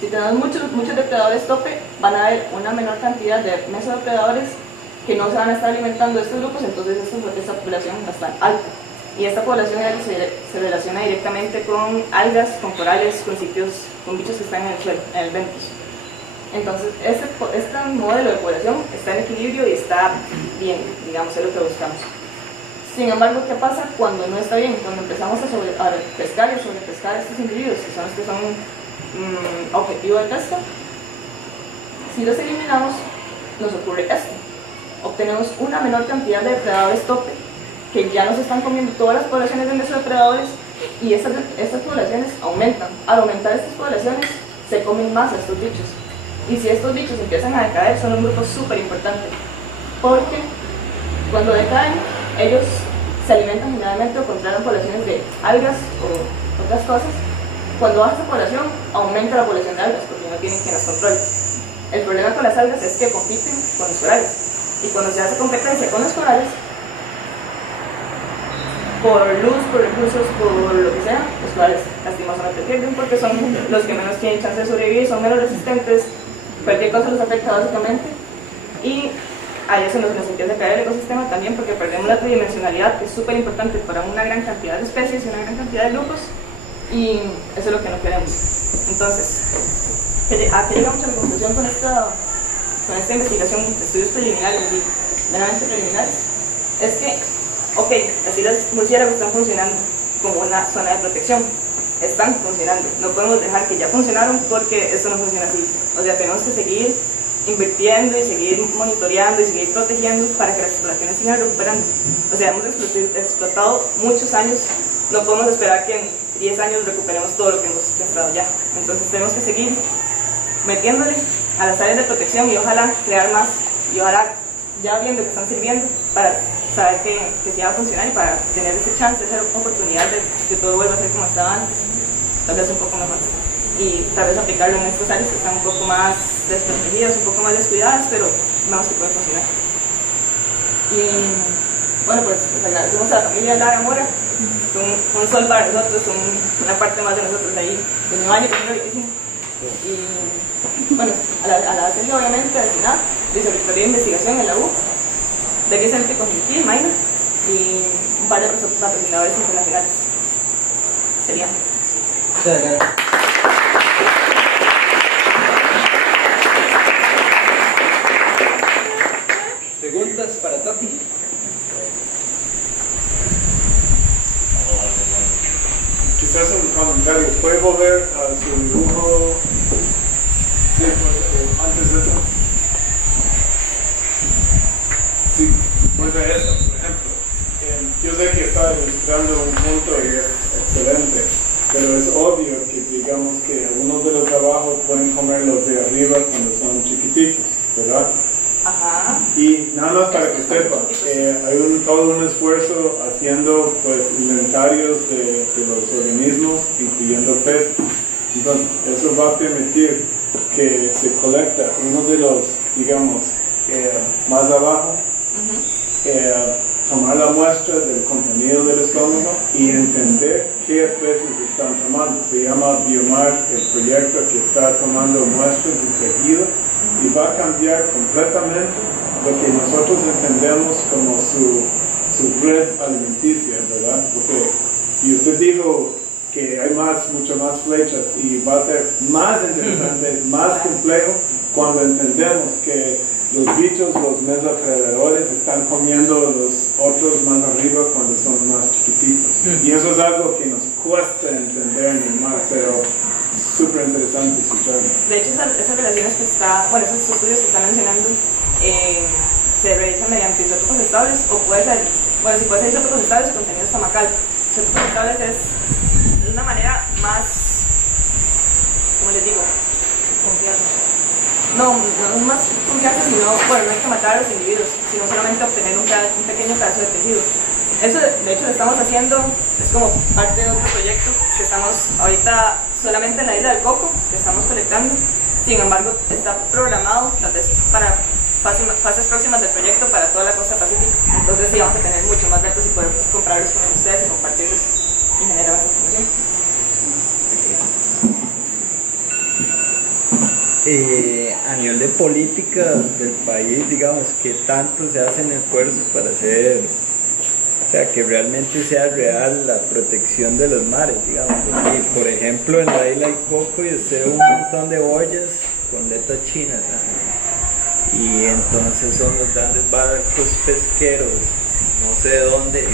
Si tenemos muchos depredadores tope, van a haber una menor cantidad de mesodepredadores que no se van a estar alimentando de estos grupos, entonces esta población va a estar alta. Y esta población se relaciona directamente con algas, con corales, con bichos que están en el suelo, en el ventus. Entonces, este modelo de población está en equilibrio y está bien, digamos, es lo que buscamos. Sin embargo, ¿qué pasa cuando no está bien? Cuando empezamos a pescar y sobrepescar a estos individuos, que son los que son objetivo de pesca, si los eliminamos, nos ocurre esto. Obtenemos una menor cantidad de depredadores tope, que ya nos están comiendo todas las poblaciones de mesodepredadores, y estas poblaciones aumentan. Al aumentar estas poblaciones, se comen más a estos bichos. Y si estos bichos empiezan a decaer, son un grupo súper importante, porque cuando decaen, ellos se alimentan generalmente o controlan poblaciones de algas o otras cosas. Cuando baja esa población, aumenta la población de algas, porque no tienen quien las controle. El problema con las algas es que compiten con los corales, y cuando se hace competencia con los corales, por luz, por recursos, por lo que sea, los corales lastimosamente pierden, porque son los que menos tienen chance de sobrevivir, son menos resistentes, cualquier cosa los afecta básicamente, y ahí es donde nos empieza a caer el ecosistema también, porque perdemos la tridimensionalidad, que es súper importante para una gran cantidad de especies y una gran cantidad de grupos, y eso es lo que no queremos. Entonces, ¿a qué llegamos a la conclusión con esta investigación de estudios preliminares y meramente preliminares? Es que, ok, las islas murciélagos están funcionando como una zona de protección, están funcionando, no podemos dejar que ya funcionaron porque esto no funciona así. O sea, tenemos que seguir invirtiendo y seguir monitoreando y seguir protegiendo para que las poblaciones sigan recuperando. O sea, hemos explotado muchos años, no podemos esperar que en 10 años recuperemos todo lo que hemos gastado ya. Entonces tenemos que seguir metiéndole a las áreas de protección y ojalá crear más, y ojalá ya viendo que están sirviendo para saber que sí va a funcionar y para tener ese chance, esa oportunidad de que todo vuelva a ser como estaba antes, tal vez un poco mejor. Y tal vez aplicarlo en estas áreas que están un poco más desprotegidas, un poco más descuidadas, pero vamos que puede funcionar. Y bueno, pues les agradecemos a la familia Lara Mora, son un sol para nosotros, son una parte más de nosotros ahí, de mi baño, que es riquísimo. Y bueno, a la Sergio obviamente, al final, de Secretaría de Investigación en la U, de aquí Centro Conjuntil, Maina, y un par de patrocinadores internacionales. Sería. Muchas gracias. ¿Preguntas para Tati? Quizás un comentario. ¿Puede volver a su dibujo? Sí, antes de eso. Sí, pues de eso, por ejemplo. Yo sé que está ilustrando un punto y es excelente, pero es obvio que digamos que algunos de los trabajos pueden comer los de arriba cuando son chiquititos, ¿verdad? Ajá. Y nada más para que sepa, hay todo un esfuerzo haciendo pues inventarios de los organismos, incluyendo peces. Entonces, eso va a permitir que se colecta uno de los, digamos, más abajo, tomar la muestra del contenido del estómago y entender qué especies están tomando. Se llama Biomar, el proyecto que está tomando muestras de tejido, y va a cambiar completamente lo que nosotros entendemos como su red alimenticia, ¿verdad? Porque, y usted dijo que hay mucho más flechas, y va a ser más interesante, más complejo cuando entendemos que los bichos, los mesopredadores, están comiendo los otros más arriba cuando son más chiquititos. Y eso es algo que nos cuesta entender en el mar, pero súper interesante. de hecho esas relaciones que bueno, esos estudios que están mencionando se realizan mediante isótopos estables, o puede ser, bueno, si puede ser isótopos estables o contenido estomacal. Isótopos estables es una manera más, ¿cómo les digo? Confiable. No más confianza, sino, bueno, no es que matar a los individuos, sino solamente obtener un pequeño pedazo de tejido. Eso, de hecho, lo estamos haciendo, es como parte de otro proyecto que estamos ahorita solamente en la isla del Coco, que estamos colectando. Sin embargo, está programado tal vez para fases próximas del proyecto para toda la costa pacífica. Entonces sí vamos a tener mucho más retos y poder comprarlos con ustedes y compartirlos y generar más información. A nivel de política del país, digamos, ¿qué tanto se hacen esfuerzos para hacer, o sea, que realmente sea real la protección de los mares, digamos? Porque, por ejemplo, en la isla del Coco y se ve un montón de boyas con letras chinas, ¿no? Y entonces son los grandes barcos pesqueros, no sé de dónde,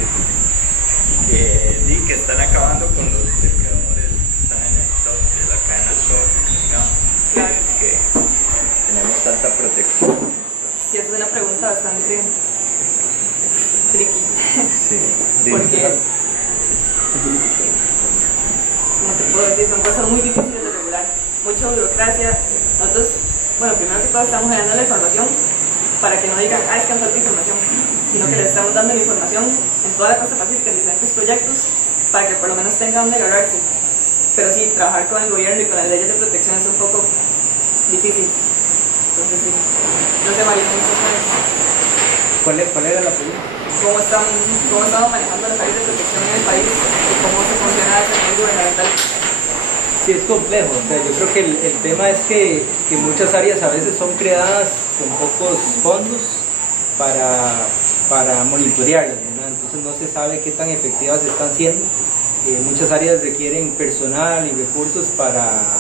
que están acabando con los pescadores que están en el top de la cadena shore, digamos, que tenemos tanta protección. Sí, esa es una pregunta bastante tricky. Sí, porque, como te puedo decir, son cosas muy difíciles de regular, mucha burocracia. Nosotros, bueno, primero que todo estamos generando la información para que no digan, es que no falta información, sino que les estamos dando la información en toda la costa pacífica, en diferentes proyectos, para que por lo menos tenga donde agarrarse. Pero sí, trabajar con el gobierno y con las leyes de protección es un poco difícil. Entonces sí, no sé, María, ¿Cuál era la pregunta? ¿Cómo estamos manejando las leyes de protección en el país y cómo se funciona ese nivel gubernamental? Sí, es complejo. O sea, yo creo que el tema es que muchas áreas a veces son creadas con pocos fondos para monitorearlas, ¿verdad? Entonces no se sabe qué tan efectivas están siendo. Muchas áreas requieren personal y recursos para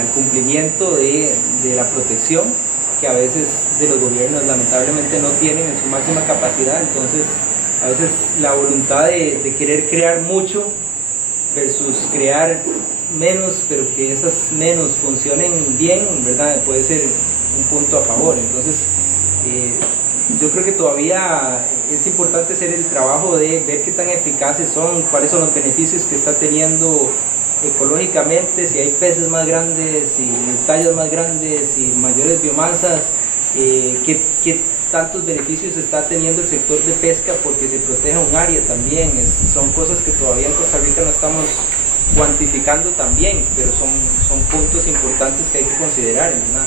el cumplimiento de la protección, que a veces de los gobiernos lamentablemente no tienen en su máxima capacidad. Entonces a veces la voluntad de querer crear mucho versus crear menos, pero que esas menos funcionen bien, ¿verdad? Puede ser un punto a favor. Entonces yo creo que todavía es importante hacer el trabajo de ver qué tan eficaces son, cuáles son los beneficios que está teniendo ecológicamente, si hay peces más grandes, si tallas más grandes, si mayores biomasas, qué tantos beneficios está teniendo el sector de pesca porque se protege un área también. Son cosas que todavía en Costa Rica no estamos cuantificando también, pero son puntos importantes que hay que considerar, ¿verdad?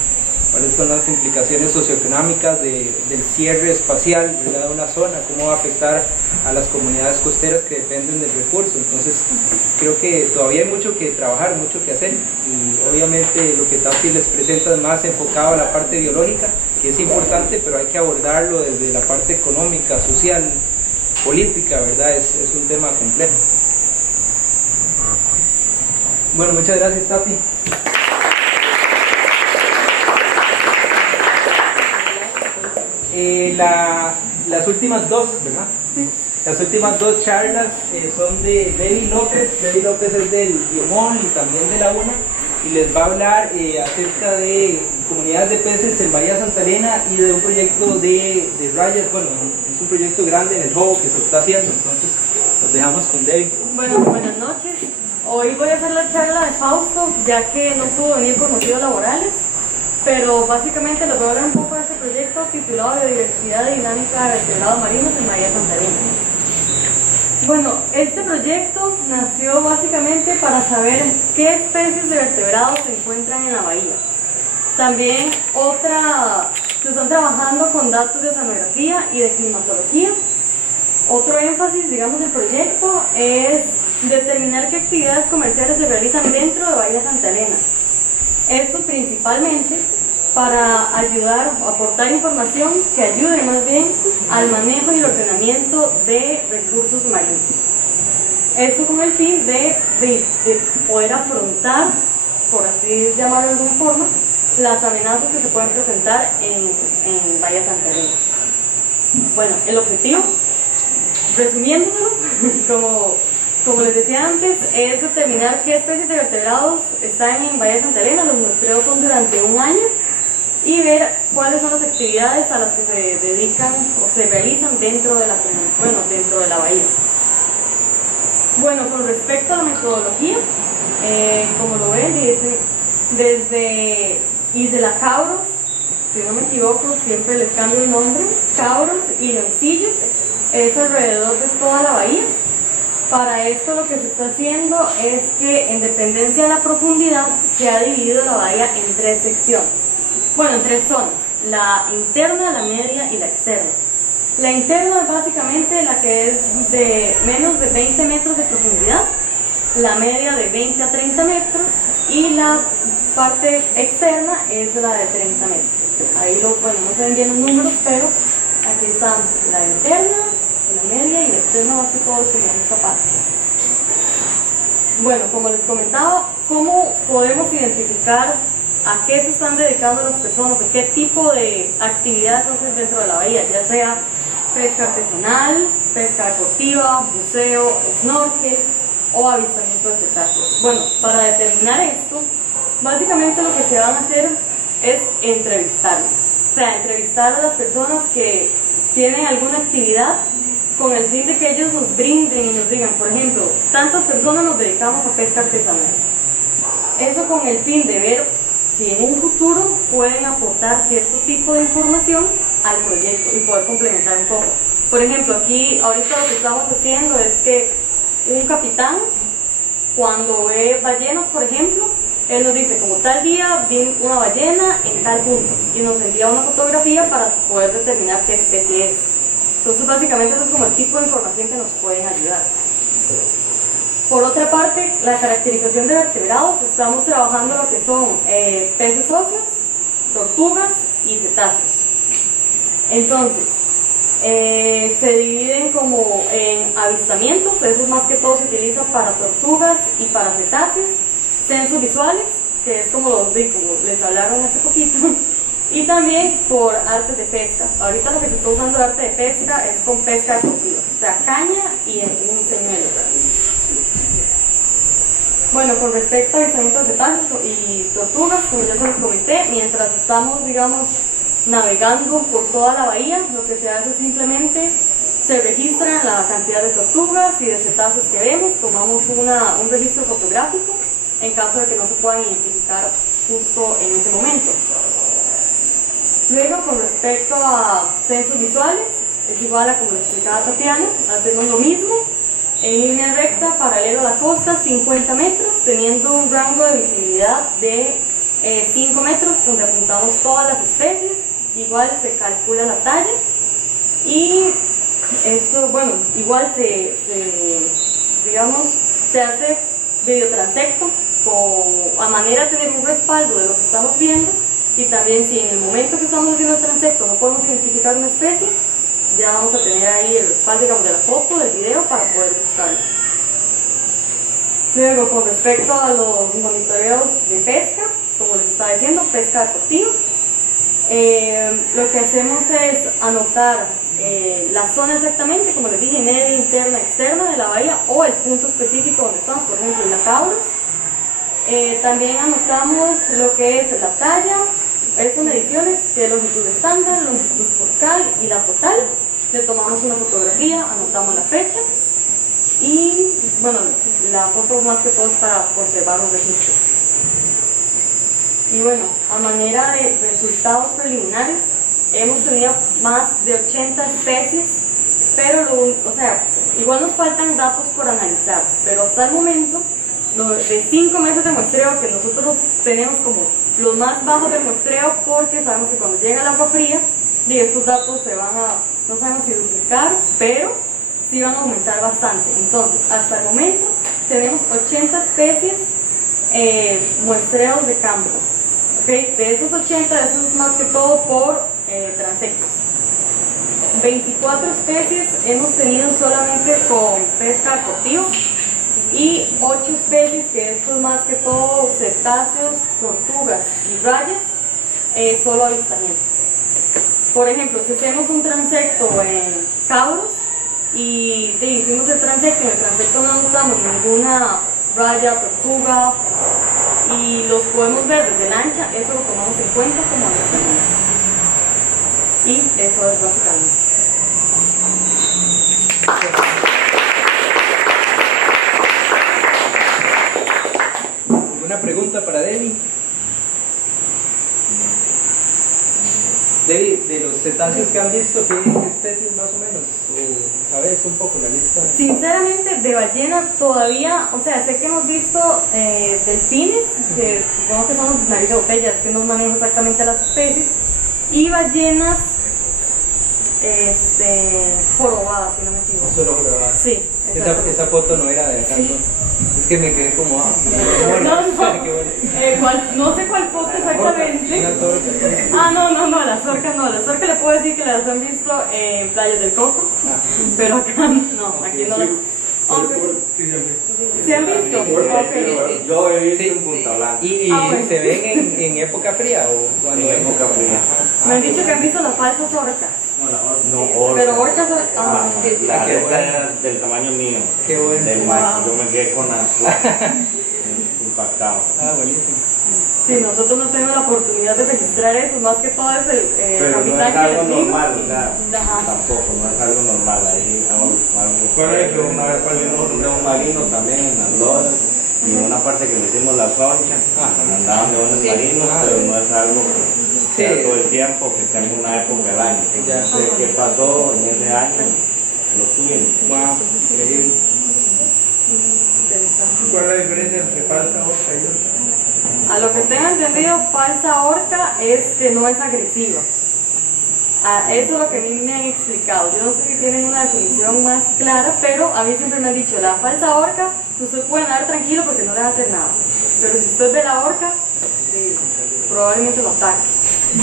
¿Cuáles son las implicaciones socioeconómicas del cierre espacial, ¿verdad?, de una zona? ¿Cómo va a afectar a las comunidades costeras que dependen del recurso? Entonces creo que todavía hay mucho que trabajar, mucho que hacer, y obviamente lo que Tati les presenta es más enfocado a la parte biológica, que es importante, pero hay que abordarlo desde la parte económica, social, política, ¿verdad? Es un tema complejo. Bueno, muchas gracias, Tati. Las últimas dos, ¿verdad? Sí. Las últimas dos charlas son de Debbie López. Debbie López es del Biomol y también de la UNA, y les va a hablar acerca de comunidades de peces en Bahía Santa Elena y de un proyecto de rayas. Bueno, es un proyecto grande en el juego que se está haciendo, entonces los dejamos con Debbie. Bueno, buenas noches. Hoy voy a hacer la charla de Fausto, ya que no pudo venir por motivos laborales, pero básicamente les voy a hablar un poco de este proyecto titulado Biodiversidad Dinámica de Vertebrados Marinos en Bahía Santa Elena. Bueno, este proyecto nació básicamente para saber qué especies de vertebrados se encuentran en la bahía. También se están trabajando con datos de oceanografía y de climatología. Otro énfasis, digamos, del proyecto es determinar qué actividades comerciales se realizan dentro de Bahía Santa Elena. Esto principalmente para ayudar o aportar información que ayude más bien al manejo y el ordenamiento de recursos marinos. Esto con el fin de poder afrontar, por así llamarlo de alguna forma, las amenazas que se pueden presentar en Bahía Santa Elena. Bueno, el objetivo, resumiéndolo, como Como les decía antes, es determinar qué especies de vertebrados están en Bahía de Santa Elena. Los muestreos son durante un año y ver cuáles son las actividades a las que se dedican o se realizan dentro de la bahía. Bueno, con respecto a la metodología, como lo ven, desde Isla Cabros, si no me equivoco, siempre les cambio el nombre, Cabros y Leoncillos, es alrededor de toda la bahía. Para esto lo que se está haciendo es que, en dependencia de la profundidad, se ha dividido la bahía en 3 secciones. Bueno, en 3 zonas: la interna, la media y la externa. La interna es básicamente la que es de menos de 20 metros de profundidad, la media de 20 a 30 metros y la parte externa es la de 30 metros. Ahí no se ven bien los números, pero aquí están la interna, la media y la externa, más que todo serían esta parte. Bueno, como les comentaba, ¿cómo podemos identificar a qué se están dedicando las personas, a qué tipo de actividades hacen dentro de la bahía? Ya sea pesca artesanal, pesca deportiva, buceo, snorkel o avistamiento de cetáceos. Bueno, para determinar esto, básicamente lo que se van a hacer es entrevistarlos. O sea, entrevistar a las personas que tienen alguna actividad con el fin de que ellos nos brinden y nos digan, por ejemplo, tantas personas nos dedicamos a pesca artesanal. Eso con el fin de ver si en un futuro pueden aportar cierto tipo de información al proyecto y poder complementar un poco. Por ejemplo, aquí ahorita lo que estamos haciendo es que un capitán, cuando ve ballenas, por ejemplo, él nos dice, como tal día vi una ballena en tal punto, y nos envía una fotografía para poder determinar qué especie es. Entonces, básicamente eso es como el tipo de información que nos pueden ayudar. Por otra parte, la caracterización de vertebrados, estamos trabajando lo que son peces óseos, tortugas y cetáceos. Entonces, se dividen como en avistamientos, eso más que todo se utiliza para tortugas y para cetáceos, censos visuales, que es como les hablaron hace poquito, y también por artes de pesca. Ahorita lo que se está usando de arte de pesca es con pesca deportiva, o sea, caña y un señuelo. Bueno, con respecto a avistamientos de cetáceos y tortugas, como ya se les comenté, mientras estamos, digamos, navegando por toda la bahía, lo que se hace es simplemente se registra la cantidad de tortugas y de cetáceos que vemos, tomamos un registro fotográfico en caso de que no se puedan identificar justo en ese momento. Luego, con respecto a censos visuales, es igual a como lo explicaba Tatiana, hacemos lo mismo, en línea recta, paralelo a la costa, 50 metros, teniendo un rango de visibilidad de 5 metros, donde apuntamos todas las especies, igual se calcula la talla, y esto, bueno, igual se hace videotransecto, a manera de tener un respaldo de lo que estamos viendo, y también si en el momento que estamos haciendo el transecto no podemos identificar una especie, ya vamos a tener ahí el respaldo, digamos, de la foto, del video, para poder buscarlo. Luego, con respecto a los monitoreos de pesca, como les estaba diciendo, pesca deportiva, lo que hacemos es anotar la zona exactamente, como les dije, media, interna, externa de la bahía, o el punto específico donde estamos, por ejemplo, en la Cabros. También anotamos lo que es la talla, estas mediciones, que es longitud estándar, longitud focal y la total. Le tomamos una fotografía, anotamos la fecha y, bueno, la foto más que todo es para conservar los registros. Y bueno, a manera de resultados preliminares, hemos tenido más de 80 especies, pero igual nos faltan datos por analizar, pero hasta el momento, de 5 meses de muestreo, que nosotros tenemos como los más bajos de muestreo, porque sabemos que cuando llega el agua fría, estos datos no sabemos si duplicar, pero sí van a aumentar bastante. Entonces, hasta el momento tenemos 80 especies muestreos de campo. ¿Okay? De esos 80, eso es más que todo por transectos. 24 especies hemos tenido solamente con pesca deportiva, y 8 especies, que esto es más que todo cetáceos, tortugas y rayas, solo avistamiento. Por ejemplo, si hacemos un transecto en Cabros, y hicimos el transecto. En el transecto no notamos ninguna raya, tortuga, y los podemos ver desde el ancha. Eso lo tomamos en cuenta como nuestra. Y eso es básicamente. ¿Alguna pregunta para Debbie? Debbie, de los cetáceos que han visto, ¿qué especies más o menos? ¿O sabes un poco la lista? Sinceramente, de ballena todavía, o sea, sé que hemos visto delfines, que supongo que son los nariz de botella, es que no manejo exactamente las especies, y ballenas jorobadas, si no me equivoco. Solo jorobadas. Sí. Esa foto no era de acá. Sí. Es que me quedé como... No sé cuál foto exactamente. No, las orcas no. Las orcas le puedo decir que las han visto en Playas del Coco, pero acá no, aquí no las... ¿Se han visto? Okay. Yo he visto en Punta Blanca. ¿Y se ven en época fría o cuando en época fría? Me han dicho que han visto las falsas orcas. No, orcas. Pero orcas... La orca era del tamaño mío. Qué bueno. Del macho. Yo me quedé con impactado. Buenísimo. Sí, nosotros no tenemos la oportunidad de registrar eso, más que todo es el pero no es algo normal, o sea, Ajá. tampoco, no es algo normal, ahí algo. Una vez nosotros de un marino también en las loras, y en una parte que metimos la soncha, andaban de buenos marinos, pero no es algo que sea todo el tiempo, que esté en una época del año. Entonces, ¿qué pasó en ese año? Lo tuvimos. Wow, increíble. ¿Cuál es la diferencia entre falsa orca y orca? A lo que tengo entendido, falsa orca es que no es agresiva. Eso es lo que a mí me han explicado. Yo no sé si tienen una definición más clara, pero a mí siempre me han dicho, la falsa orca, usted puede nadar tranquilo porque no le va a hacer nada. Pero si usted ve la orca, probablemente lo ataque.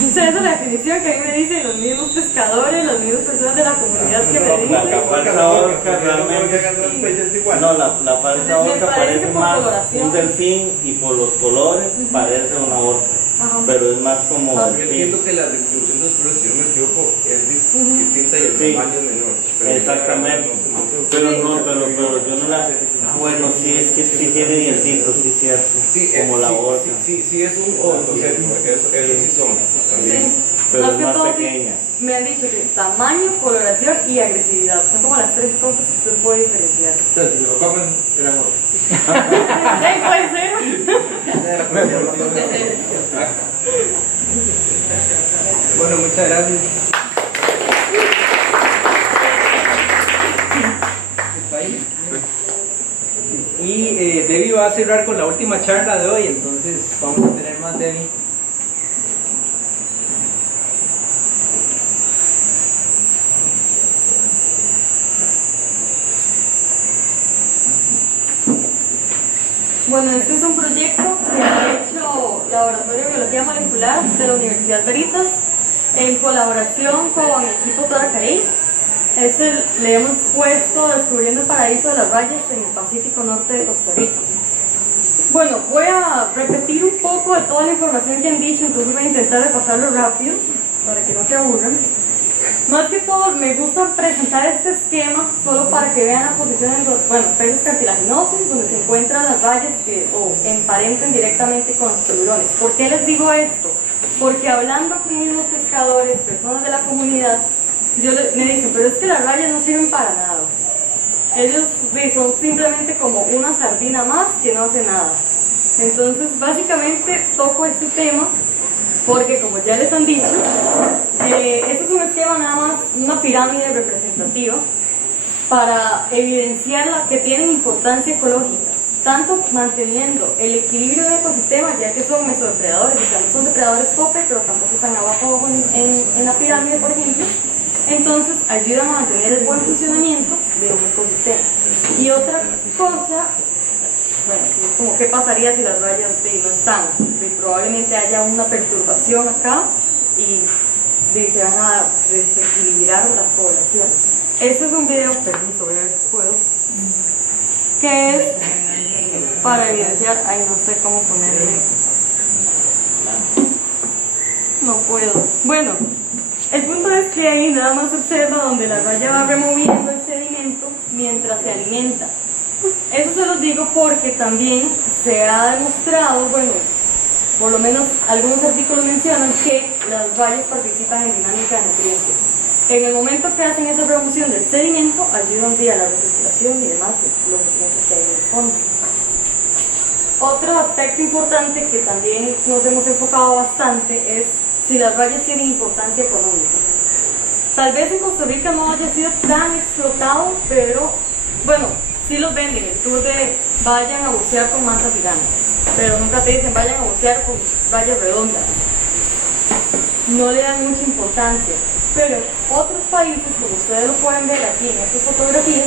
Esa es la definición que a mí me dicen los mismos pescadores, las mismas personas de la comunidad que me dicen. La falsa orca realmente... No, la falsa orca parece más un delfín y por los colores parece una orca. Pero es más como yo entiendo que la distribución de los colores, si no me equivoco, es distinta y el tamaño es menor. Exactamente. Pero yo no la... bueno, sí, es que sí tiene dientitos, sí, cierto. Sí, como la orca. Sí, es un ortoceto, ellos sí son. Sí. Pero Más es que más todo, pequeña. me han dicho que tamaño, coloración y agresividad son como las tres cosas que usted puede diferenciar. Entonces, si lo comen, eran orcas. Puede ser. Bueno, muchas gracias. Y Debbie va a cerrar con la última charla de hoy, entonces vamos a tener más Debbie. Bueno, este es un proyecto que ha hecho Laboratorio de Biología Molecular de la Universidad Veritas en colaboración con el equipo Tora Carey. Le hemos puesto Descubriendo el Paraíso de las Rayas en el Pacífico Norte de Costa Rica. Bueno, voy a repetir un poco de toda la información que han dicho, entonces voy a intentar repasarlo rápido para que no se aburran. Más que todo, me gusta presentar este esquema solo para que vean la posición de los peces cartilaginosos, donde se encuentran las rayas o emparenten directamente con los tiburones. ¿Por qué les digo esto? Porque hablando con mismos pescadores, personas de la comunidad, me dicen, pero es que las rayas no sirven para nada. Ellos son simplemente como una sardina más que no hace nada. Entonces, básicamente, toco este tema porque, como ya les han dicho, este es un esquema nada más, una pirámide representativa para evidenciar que tienen importancia ecológica, tanto manteniendo el equilibrio del ecosistema, ya que son mesodepredadores, o sea, no son depredadores tope, pero tampoco están abajo en la pirámide, por ejemplo. Entonces ayudan a mantener el buen funcionamiento de un ecosistema. Y otra cosa, bueno, es como qué pasaría si las rayas no están. Probablemente haya una perturbación acá y se van a desequilibrar las poblaciones. Este es un video, permiso, voy a ver si puedo, que es para evidenciar, ay, no sé cómo ponerle, no puedo, bueno, el punto es que ahí nada más observa donde la raya va removiendo el sedimento mientras se alimenta. Eso se los digo porque también se ha demostrado, bueno, por lo menos algunos artículos mencionan que las bayas participan en dinámica de nutrientes. En el momento que hacen esa remoción del sedimento, ayudan a la recirculación y demás de los nutrientes que hay en el fondo. Otro aspecto importante que también nos hemos enfocado bastante es si las bayas tienen importancia económica. Tal vez en Costa Rica no haya sido tan explotado, pero bueno, sí los venden, el tour de vayan a bucear con mantas gigantes, pero nunca te dicen vayan a bucear con bayas redondas. No le dan mucha importancia, pero otros países, como ustedes lo pueden ver aquí en estas fotografías,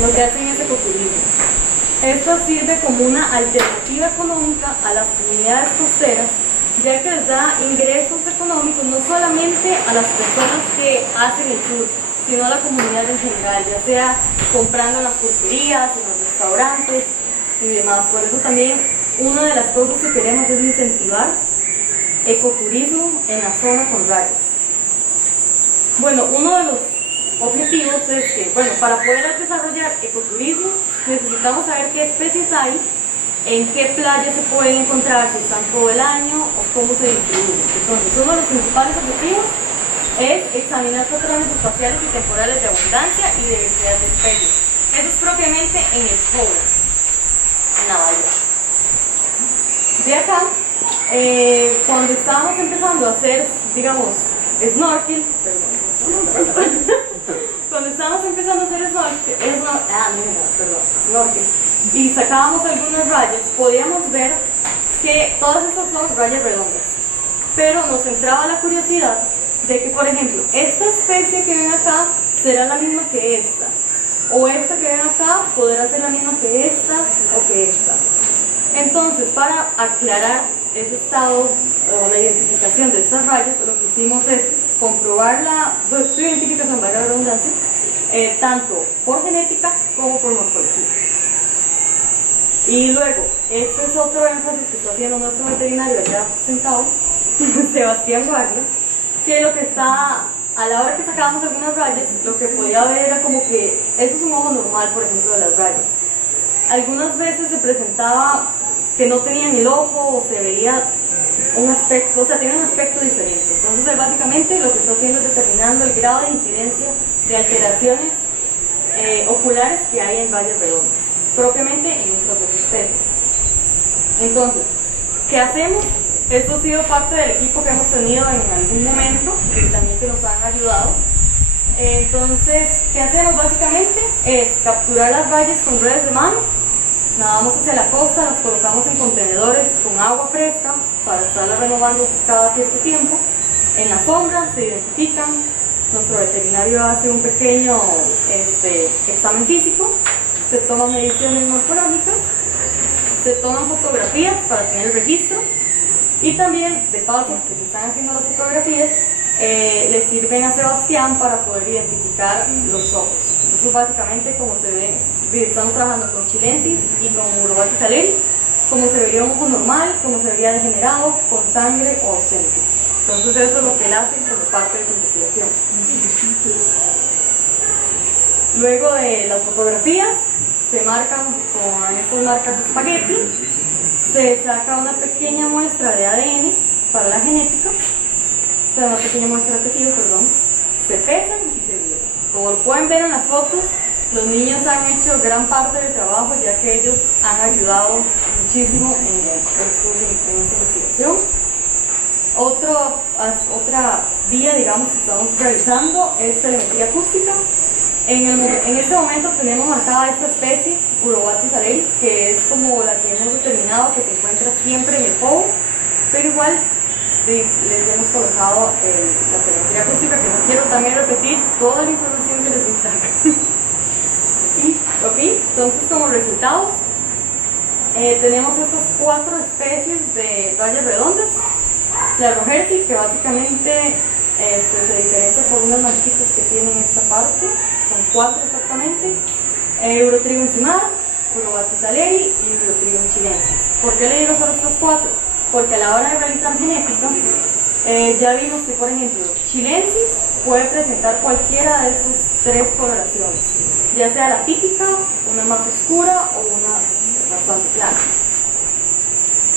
lo que hacen es ecoturismo. Esto sirve como una alternativa económica a las comunidades costeras, ya que les da ingresos económicos no solamente a las personas que hacen el tour, sino a la comunidad en general, ya sea comprando en las pulperías, en los restaurantes y demás. Por eso también una de las cosas que queremos es incentivar ecoturismo en la zona con rayas. Bueno, uno de los objetivos es que, bueno, para poder desarrollar ecoturismo necesitamos saber qué especies hay, en qué playas se pueden encontrar, si están todo el año o cómo se distribuyen. Entonces, uno de los principales objetivos es examinar patrones espaciales y temporales de abundancia y diversidad de especies. Eso es propiamente en el cobre, en la bahía. De acá, cuando estábamos empezando a hacer, digamos, snorkel, cuando estábamos empezando a hacer snorkel, y sacábamos algunas rayas, podíamos ver que todas estas son rayas redondas, pero nos entraba la curiosidad de que, por ejemplo, esta especie que ven acá será la misma que esta, o esta que ven acá podrá ser la misma que esta o que esta. Entonces, para aclarar ese estado o la identificación de estas rayas, lo que hicimos es comprobar su identificación, valga la redundancia, tanto por genética como por morfología. Y luego, este es otro énfasis que está haciendo nuestro veterinario allá sentado, Sebastián Wagner, que lo que está, a la hora que sacábamos algunas rayas, lo que podía ver era como que, esto es un ojo normal, por ejemplo, de las rayas. Algunas veces se presentaba que no tenían el ojo o se veía un aspecto, o sea, tiene un aspecto diferente. Entonces, él básicamente lo que está haciendo es determinando el grado de incidencia de alteraciones oculares que hay en rayas redondas, propiamente en nuestras dos especies. Entonces, ¿qué hacemos? Esto ha sido parte del equipo que hemos tenido en algún momento y también que nos han ayudado. Entonces, ¿qué hacemos básicamente? Es capturar las rayas con redes de mano, nadamos hacia la costa, las colocamos en contenedores con agua fresca para estarlas renovando cada cierto tiempo. En la sombra se identifican, nuestro veterinario hace un pequeño examen físico, se toman mediciones morfológicas, se toman fotografías para tener el registro y también, de paso, que se están haciendo las fotografías, le sirven a Sebastián para poder identificar los ojos. Eso básicamente como se ve, estamos trabajando con chilensis y con Urobates saleri, como se vería un ojo normal, como se vería degenerado, con sangre o ausente. Entonces eso es lo que él hace como parte de su investigación. Luego de las fotografías, se marcan con estas marcas de espagueti, se saca una pequeña muestra de ADN para la genética, o sea, una pequeña muestra de tejido, perdón, se pesan y se miden. Como lo pueden ver en las fotos, los niños han hecho gran parte del trabajo, ya que ellos han ayudado muchísimo en esta investigación. Otra vía, digamos, que estamos realizando es telemetría acústica. En este momento tenemos marcada esta especie, Urobates saleri, que es como la que hemos determinado que se encuentra siempre en el povo, pero igual les hemos colocado la telemetría acústica, que no quiero también repetir toda la información que les di. Entonces, como resultados, tenemos estas 4 especies de rayas redondas. La Rogersi, que básicamente se diferencia por unas manchitas que tienen esta parte, son 4 exactamente. Urotrigon encimada, Urobates saleri y Urotrigon chilensis. ¿Por qué le digo solo estas 4? Porque a la hora de realizar genética, ya vimos que, por ejemplo, chilensis puede presentar cualquiera de estos 3 coloraciones, ya sea la típica, una más oscura o una bastante clara.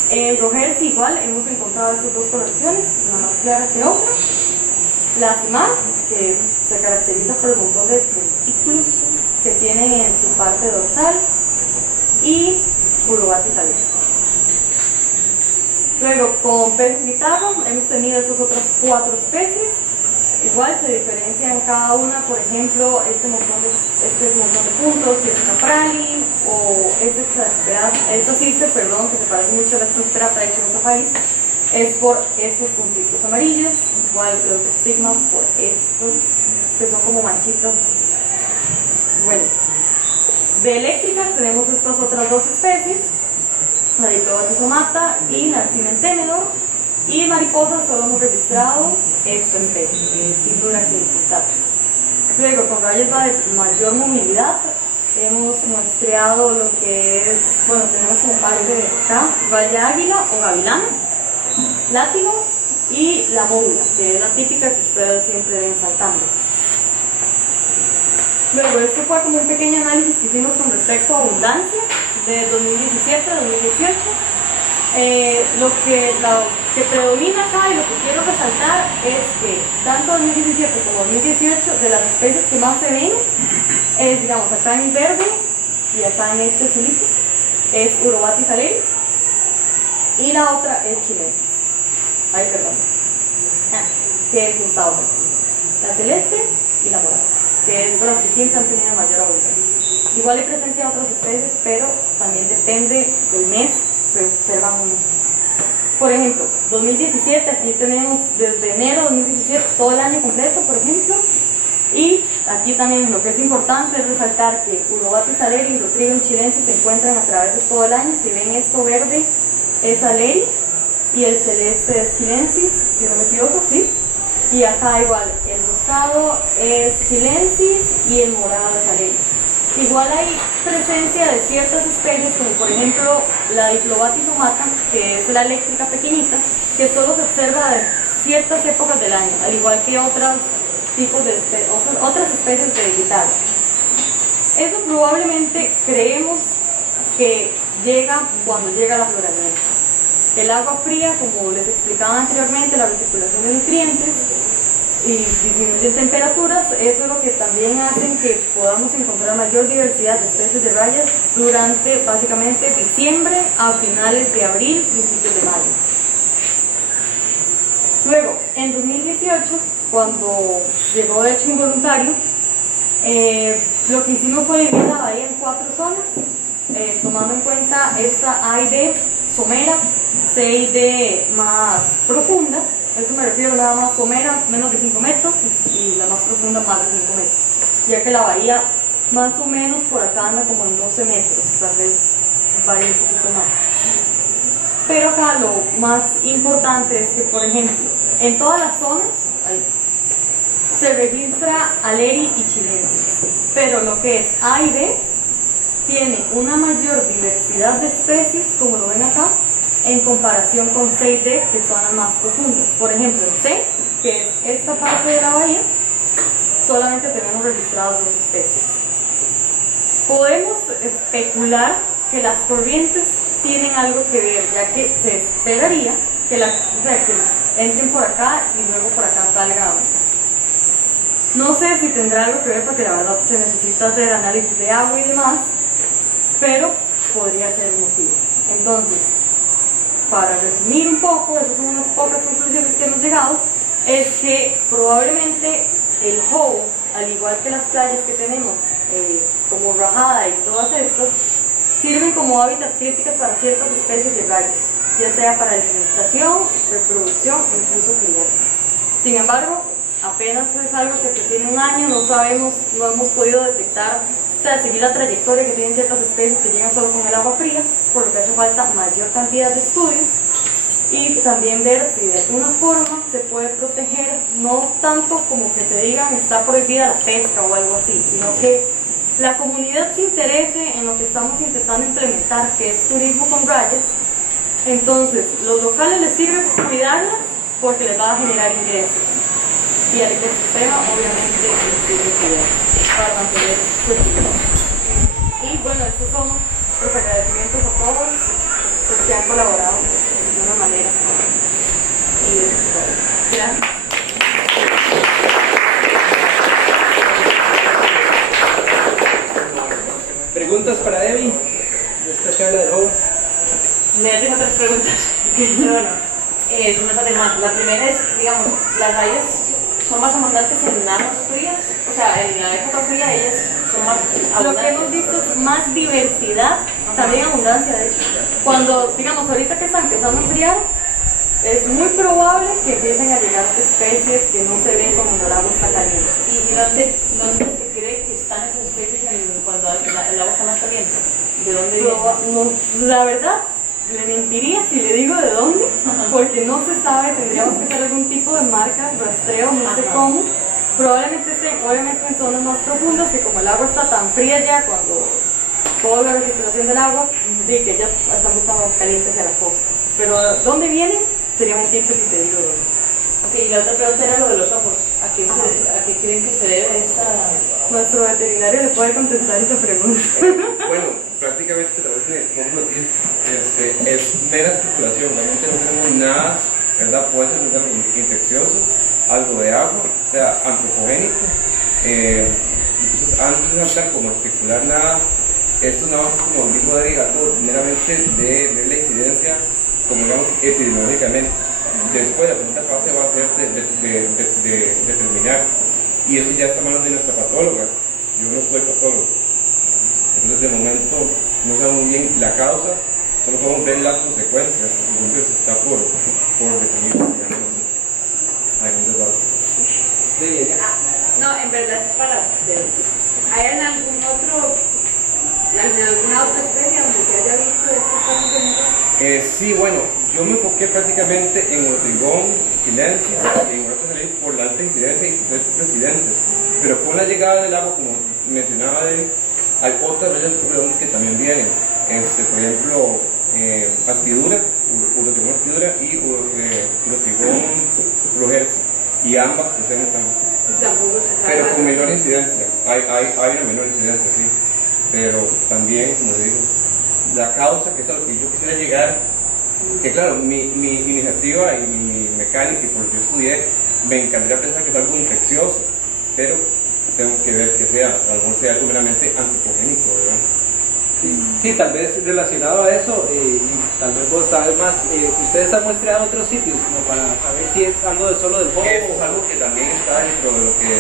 En Rogers igual hemos encontrado estas 2 coloraciones, una más clara que otra. La Cimar, que se caracteriza por el montón de dentículos que tienen en su parte dorsal, y Urobates aleri. Luego, con peces guitarra hemos tenido estas otras 4 especies. Igual se diferencian cada una, por ejemplo, este montón de puntos, si es caprali o es extrasperata, esta cister, perdón, que se parece mucho a la extrasperata hecha en otro país, es por estos puntitos amarillos, igual los estigmas por estos que son como manchitas. Bueno, de eléctricas tenemos estas otras 2 especies, la Diplobates somata y la Cimentemedor, y mariposas solo hemos registrado esta especie, Tindura quintata. Luego, con rayas de mayor movilidad, hemos muestreado lo que es, bueno, tenemos como parte de acá, raya águila o gavilán, látigo y la módula, que es la típica que ustedes siempre ven saltando. Luego, este fue como un pequeño análisis que hicimos con respecto a abundancia de 2017 a 2018. Lo que predomina acá y lo que quiero resaltar es que tanto 2017 como 2018 de las especies que más se ven es, digamos, acá en el verde y acá en este azulito es Urobates aleri y la otra es chilensis, que es esta otra, la celeste y la morada, que es de las que siempre han tenido mayor abundancia. Igual hay presencia de otras especies, pero también depende del mes, se observan unos. Por ejemplo, 2017, aquí tenemos desde enero de 2017 todo el año completo, por ejemplo, y aquí también lo que es importante es resaltar que Urobates aleri y Rotrigon chilensis se encuentran a través de todo el año. Si ven esto verde es aleri y el celeste es chilensis, si no me equivoco, ¿sí? Y acá igual, el rosado es chilensis y el morado es aleri. Igual hay presencia de ciertas especies, como por ejemplo la Diplobates somata, que es la eléctrica pequeñita, que solo se observa en ciertas épocas del año, al igual que otros tipos de otras especies de guitarra. Eso probablemente creemos que llega cuando llega la floramiento. El agua fría, como les explicaba anteriormente, la recirculación de nutrientes y disminuyen temperaturas, eso es lo que también hacen que podamos encontrar mayor diversidad de especies de rayas durante básicamente diciembre a finales de abril, principios de mayo. Luego, en 2018, cuando llegó de hecho involuntario, lo que hicimos fue dividir la bahía en 4 zonas, tomando en cuenta esta A y D somera, C y D más profunda. Esto me refiero nada más somera, menos de 5 metros, y la más profunda, más de 5 metros, ya que la bahía más o menos por acá anda como en 12 metros, tal vez varía un poquito más. Pero acá lo más importante es que, por ejemplo, en todas las zonas se registra aleri y chilensis, pero lo que es A y B tiene una mayor diversidad de especies, como lo ven acá, en comparación con C y D, que son las más profundas. Por ejemplo, en C, que es esta parte de la bahía, solamente tenemos registradas 2 especies. Podemos especular que las corrientes tienen algo que ver, ya que se esperaría que, que entren por acá y luego por acá salgan. No sé si tendrá algo que ver, porque la verdad se necesita hacer análisis de agua y demás, pero podría ser un motivo. Entonces, para resumir un poco, esas son unas pocas conclusiones que hemos llegado, es que probablemente el Howe, al igual que las playas que tenemos, como Rajada y todas estas, sirven como hábitats críticos para ciertas especies de rayas, ya sea para alimentación, reproducción o incluso crianza. Sin embargo, apenas es algo que tiene un año, no sabemos, no hemos podido detectar, o sea, seguir la trayectoria que tienen ciertas especies que llegan solo con el agua fría, por lo que hace falta mayor cantidad de estudios y también ver si de alguna forma se puede proteger, no tanto como que te digan está prohibida la pesca o algo así, sino que la comunidad se interese en lo que estamos intentando implementar, que es turismo con rayas. Entonces, los locales les sirve cuidarlas porque les va a generar ingresos y al ecosistema obviamente les sirve cuidar. para mantener su equilibrio. Y bueno, estos son los agradecimientos a todos los que han colaborado de una manera. Y gracias. ¿Preguntas para Debbie de esta charla de hoy? Le tengo 3 preguntas. Son bastante más. La primera es, digamos, las rayas son más abundantes en aguas frías, o sea, en la época fría ellas son más abundantes. Lo que hemos visto es más diversidad, también abundancia, de hecho. Cuando, digamos, ahorita que está empezando a enfriar, es muy probable que empiecen a llegar especies que no se ven cuando el agua está caliente. ¿Y dónde se cree que están esas especies cuando el agua está más caliente? ¿De dónde vienen? La verdad, le mentiría si le digo de dónde, porque no se sabe, tendríamos que hacer algún tipo de marca, rastreo, no sé cómo. Probablemente estén, obviamente, en zonas más profundas, que como el agua está tan fría ya, cuando toda la recirculación del agua, sí que ya están más calientes hacia la costa. Pero ¿dónde vienen? Sería mentirte si te digo dónde. Ok, y la otra pregunta era lo de los ojos. ¿A qué creen que se debe esta...? Nuestro veterinario le puede contestar esa pregunta. Bueno, prácticamente la verdad es mera especulación. Realmente no tenemos nada, ¿verdad? Puede ser algo infeccioso, algo de agua, o sea, antropogénico. Entonces, antes de saltar como especular nada, esto nada más como dijo David Gato, meramente de ver la incidencia, como digamos, epidemiológicamente. Después la segunda fase va a ser de determinar, y eso ya está en manos de nuestra patóloga. Yo no soy patólogo, entonces de momento no sabemos bien la causa, solo podemos ver las consecuencias, entonces está por definir. No, en verdad es para... ¿Hay en algún otro... ¿En alguna otra especie donde se haya visto estos casos de Sí, bueno, yo me enfoqué prácticamente en Otrigón, Quilensis y en Urata Salín por la alta incidencia y sus presidentes. Pero con la llegada del agua, como mencionaba, hay otras rayas redondas que también vienen. Por ejemplo, Aspidura, Urotrigón Aspidura y Urotrigón Rogersi. Y ambas presentan. Pero con menor incidencia. Hay una menor incidencia, sí. Pero también, como digo, la causa, que es a lo que yo quisiera llegar, que claro, mi iniciativa y mi mecánica y por lo que yo estudié, me encantaría pensar que es algo infeccioso, pero tengo que ver que sea, a lo mejor sea algo meramente antropogénico, ¿verdad? Sí, tal vez relacionado a eso, y tal vez vos sabes más, ustedes han muestreado otros sitios como para saber si es algo de solo del juego. Eso es algo que también está dentro de lo que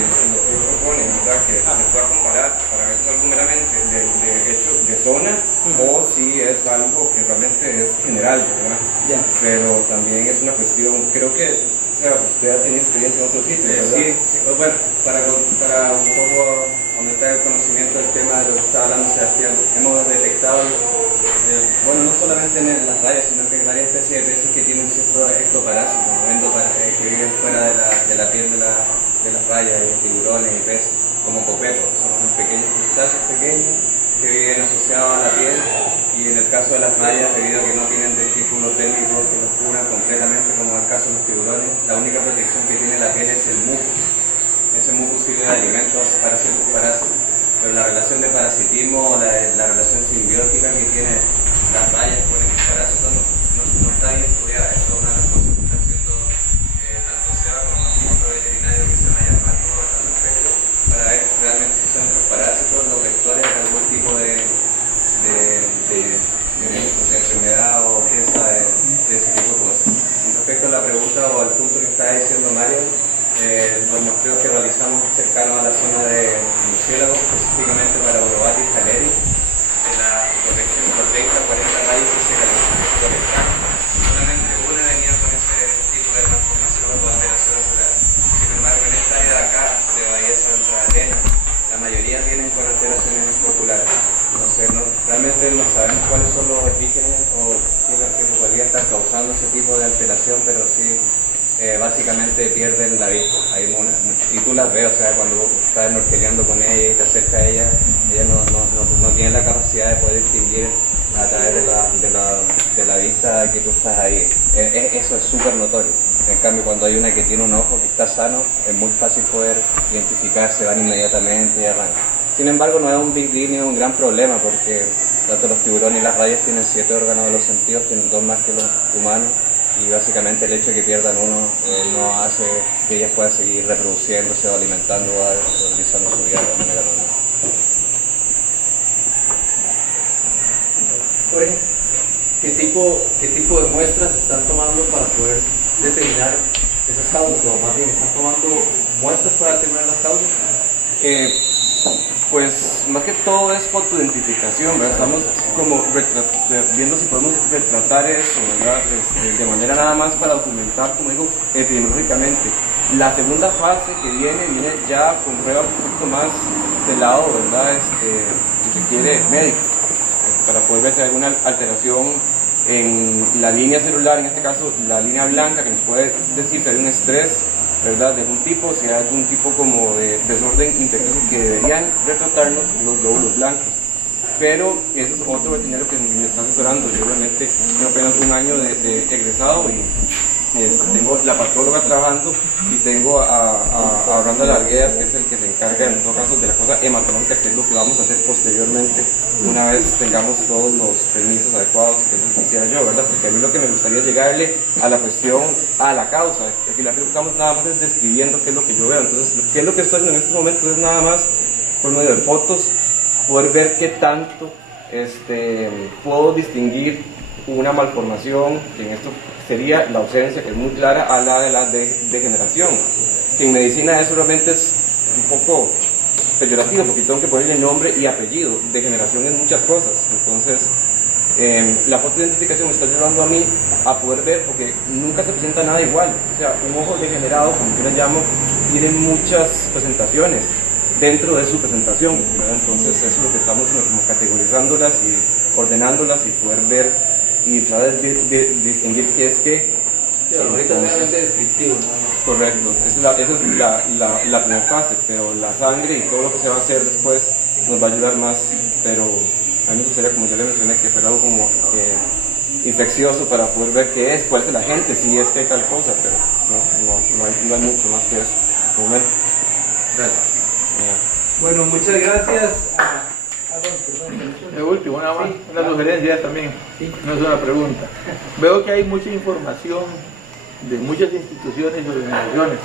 proponen, ¿verdad? Que se pueda comparar para ver si es algo meramente de hecho de zona o si es algo que realmente es general, ¿verdad? Pero también es una cuestión, creo que usted ha tenido experiencia en otros sitios, ¿verdad? Sí, pues bueno, para un poco aumentar el conocimiento del tema de lo que está hablando Sebastián, hemos detectado, bueno, no solamente en las rayas, sino que en varias especies de peces que tienen ciertos ectoparásitos, que viven fuera de la piel de las rayas, tiburones y peces, como copetos, son unos pequeños crustáceos pequeños que viven asociados a la piel, y en el caso de las rayas, debido a que no tienen testículos térmicos que los cubran completamente, como en el caso de los tiburones, la única protección que tiene la piel es el mucus. Ese mucus sirve de alimento para ciertos parásitos, pero la relación de parasitismo, la relación simbiótica que tienen las rayas con estos parásitos no está bien estudiada. Eso es una de las cosas que está haciendo tanto SEBA como otro veterinario que se llama Gianmarco al respecto, para ver realmente si son estos parásitos los vectores de algún tipo de enfermedad o pieza de ese tipo de cosas. Respecto a la pregunta o al punto que está diciendo Mario, los muestreos que realizamos cercanos a la zona de murciélagos, específicamente para Urobatis caleri, de la protección por 30-40 rayos que se colectaron, solamente una venía con ese tipo de transformación o alteración ocular. Sin embargo, en esta área de acá, de Bahía Santa Elena, la mayoría vienen con alteraciones oculares. Entonces, realmente no sabemos cuáles son los orígenes o qué podría estar causando ese tipo de alteración, pero sí, básicamente pierden la vista. Y tú las ves, o sea, cuando estás snorkeleando con ella y te acercas a ella, ella no tiene la capacidad de poder distinguir a través de la vista que tú estás ahí. Eso es súper notorio. En cambio, cuando hay una que tiene un ojo que está sano, es muy fácil poder identificar, se van inmediatamente y arrancan. Sin embargo, no es un big deal ni un gran problema, porque tanto los tiburones y las rayas tienen 7 órganos de los sentidos, tienen 2 más que los humanos, y básicamente el hecho de que pierdan uno no hace que ellas puedan seguir reproduciéndose o alimentando o realizando su vida de manera normal. Jorge, ¿qué tipo de muestras están tomando para poder determinar esas causas? O más bien, ¿están tomando muestras para determinar las causas? Pues más que todo es fotoidentificación, ¿verdad? Estamos como viendo si podemos retratar eso, ¿verdad? De manera nada más para documentar, como digo, epidemiológicamente. La segunda fase que viene ya con pruebas un poquito más del lado, ¿verdad? Si se quiere, médico, para poder ver si hay alguna alteración en la línea celular, en este caso la línea blanca, que nos puede decir si hay un estrés, ¿verdad? De algún tipo, si hay algún tipo como de desorden infeccioso que deberían retratarnos los glóbulos blancos. Pero eso es otro veterinario que me está asesorando. Yo realmente tengo apenas un año de egresado y tengo la patóloga trabajando y tengo a Randa Larguea, que es el que se encarga en todo caso de la cosa hematológica, que es lo que vamos a hacer posteriormente una vez tengamos todos los permisos adecuados, que es lo que quisiera yo, ¿verdad? Porque a mí lo que me gustaría es llegarle a la cuestión, a la causa. Al final lo que estamos nada más es describiendo qué es lo que yo veo. Entonces, ¿qué es lo que estoy haciendo en estos momentos? Es nada más por medio de fotos poder ver qué tanto puedo distinguir una malformación, que en esto sería la ausencia, que es muy clara, a la de la degeneración, que en medicina eso realmente es un poco peyorativo, porque tengo que ponerle nombre y apellido. Degeneración en muchas cosas. Entonces, la fotoidentificación me está ayudando a mí a poder ver, porque nunca se presenta nada igual. O sea, un ojo degenerado, como yo le llamo, tiene muchas presentaciones dentro de su presentación, ¿verdad? Entonces eso es lo que estamos como categorizándolas y ordenándolas y poder ver y tratar de distinguir qué es qué. Sí, ahorita es meramente descriptivo, ¿no? Correcto, esa es la primera fase, pero la sangre y todo lo que se va a hacer después nos va a ayudar más, pero a mí me gustaría, como yo le mencioné, que fuera algo como infeccioso para poder ver qué es, cuál es el agente, si es que hay tal cosa, pero no hay mucho más que eso. Gracias. Bueno, muchas gracias. De último, nada más, una sugerencia también, no es una pregunta. Veo que hay mucha información de muchas instituciones y organizaciones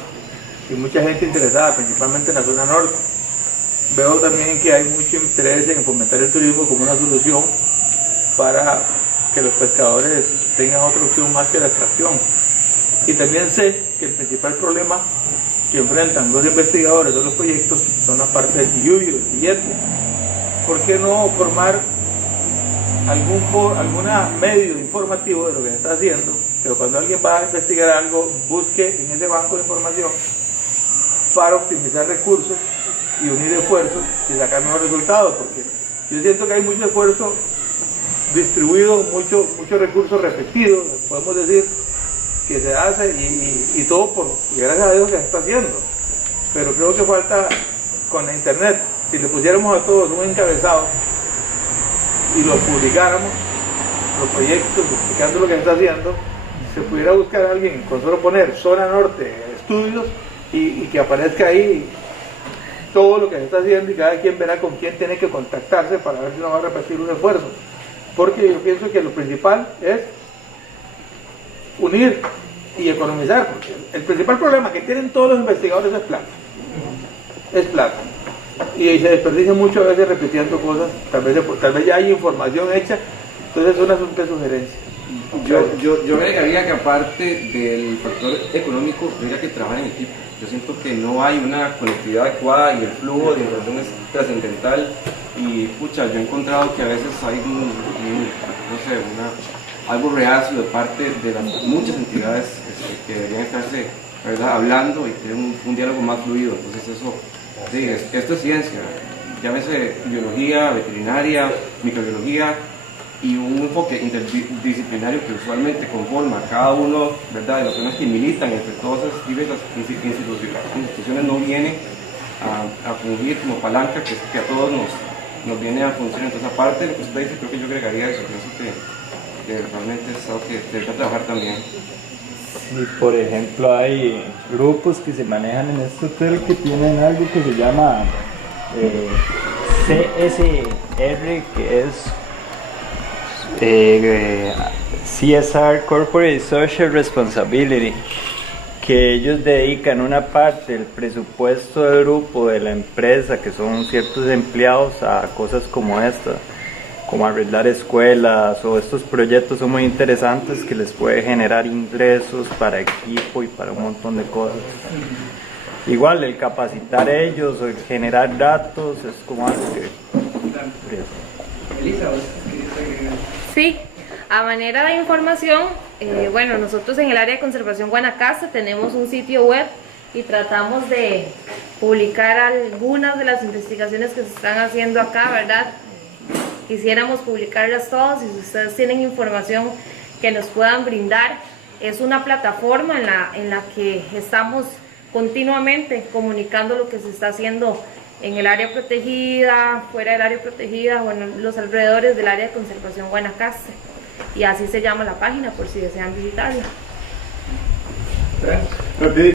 y mucha gente interesada, principalmente en la zona norte. Veo también que hay mucho interés en fomentar el turismo como una solución para que los pescadores tengan otra opción más que la extracción. Y también sé que el principal problema que enfrentan los investigadores de los proyectos son la parte del billuyo, del billete. ¿Por qué no formar algún medio informativo de lo que se está haciendo? Pero cuando alguien va a investigar algo, busque en ese banco de información para optimizar recursos y unir esfuerzos y sacar mejores resultados, porque yo siento que hay mucho esfuerzo distribuido, muchos recursos repetidos, podemos decir, que se hace y todo por, gracias a Dios, que se está haciendo. Pero creo que falta con la internet, si le pusiéramos a todos un encabezado y lo publicáramos, los proyectos, explicando lo que se está haciendo, se pudiera buscar a alguien con solo poner zona norte, estudios, y que aparezca ahí todo lo que se está haciendo y cada quien verá con quién tiene que contactarse para ver si no va a repetir un esfuerzo. Porque yo pienso que lo principal es unir y economizar, porque el principal problema que tienen todos los investigadores es plata. Es plata. Y se desperdicia mucho a veces repitiendo cosas, tal vez ya hay información hecha, entonces es una simple sugerencia. Yo agregaría que aparte del factor económico, habría que trabajar en equipo. Yo siento que no hay una conectividad adecuada y el flujo de información es trascendental y pucha, yo he encontrado que a veces hay algo reacio de parte de las muchas entidades que deberían estarse, ¿verdad?, hablando y tener un diálogo más fluido. Entonces eso, sí, esto es ciencia, llámese biología, veterinaria, microbiología, y un enfoque interdisciplinario que usualmente conforma cada uno, ¿verdad?, de las personas que militan entre todas esas diversas instituciones no viene a fungir como palanca que a todos nos viene a funcionar. Entonces, aparte de lo que usted dice, creo que yo agregaría eso, pienso que realmente es algo que debería trabajar también. Y por ejemplo hay grupos que se manejan en este hotel que tienen algo que se llama CSR, que es CSR, Corporate Social Responsibility, que ellos dedican una parte del presupuesto del grupo, de la empresa, que son ciertos empleados, a cosas como esta, como arreglar escuelas, o estos proyectos son muy interesantes que les puede generar ingresos para equipo y para un montón de cosas. Igual el capacitar a ellos o el generar datos es como algo que... Elisa, ¿vos? Sí, a manera de información, bueno, nosotros en el área de conservación Guanacaste tenemos un sitio web y tratamos de publicar algunas de las investigaciones que se están haciendo acá, ¿verdad? Quisiéramos publicarlas todas y si ustedes tienen información que nos puedan brindar. Es una plataforma en la que estamos continuamente comunicando lo que se está haciendo en el área protegida, fuera del área protegida o en los alrededores del área de conservación Guanacaste. Y así se llama la página por si desean visitarla.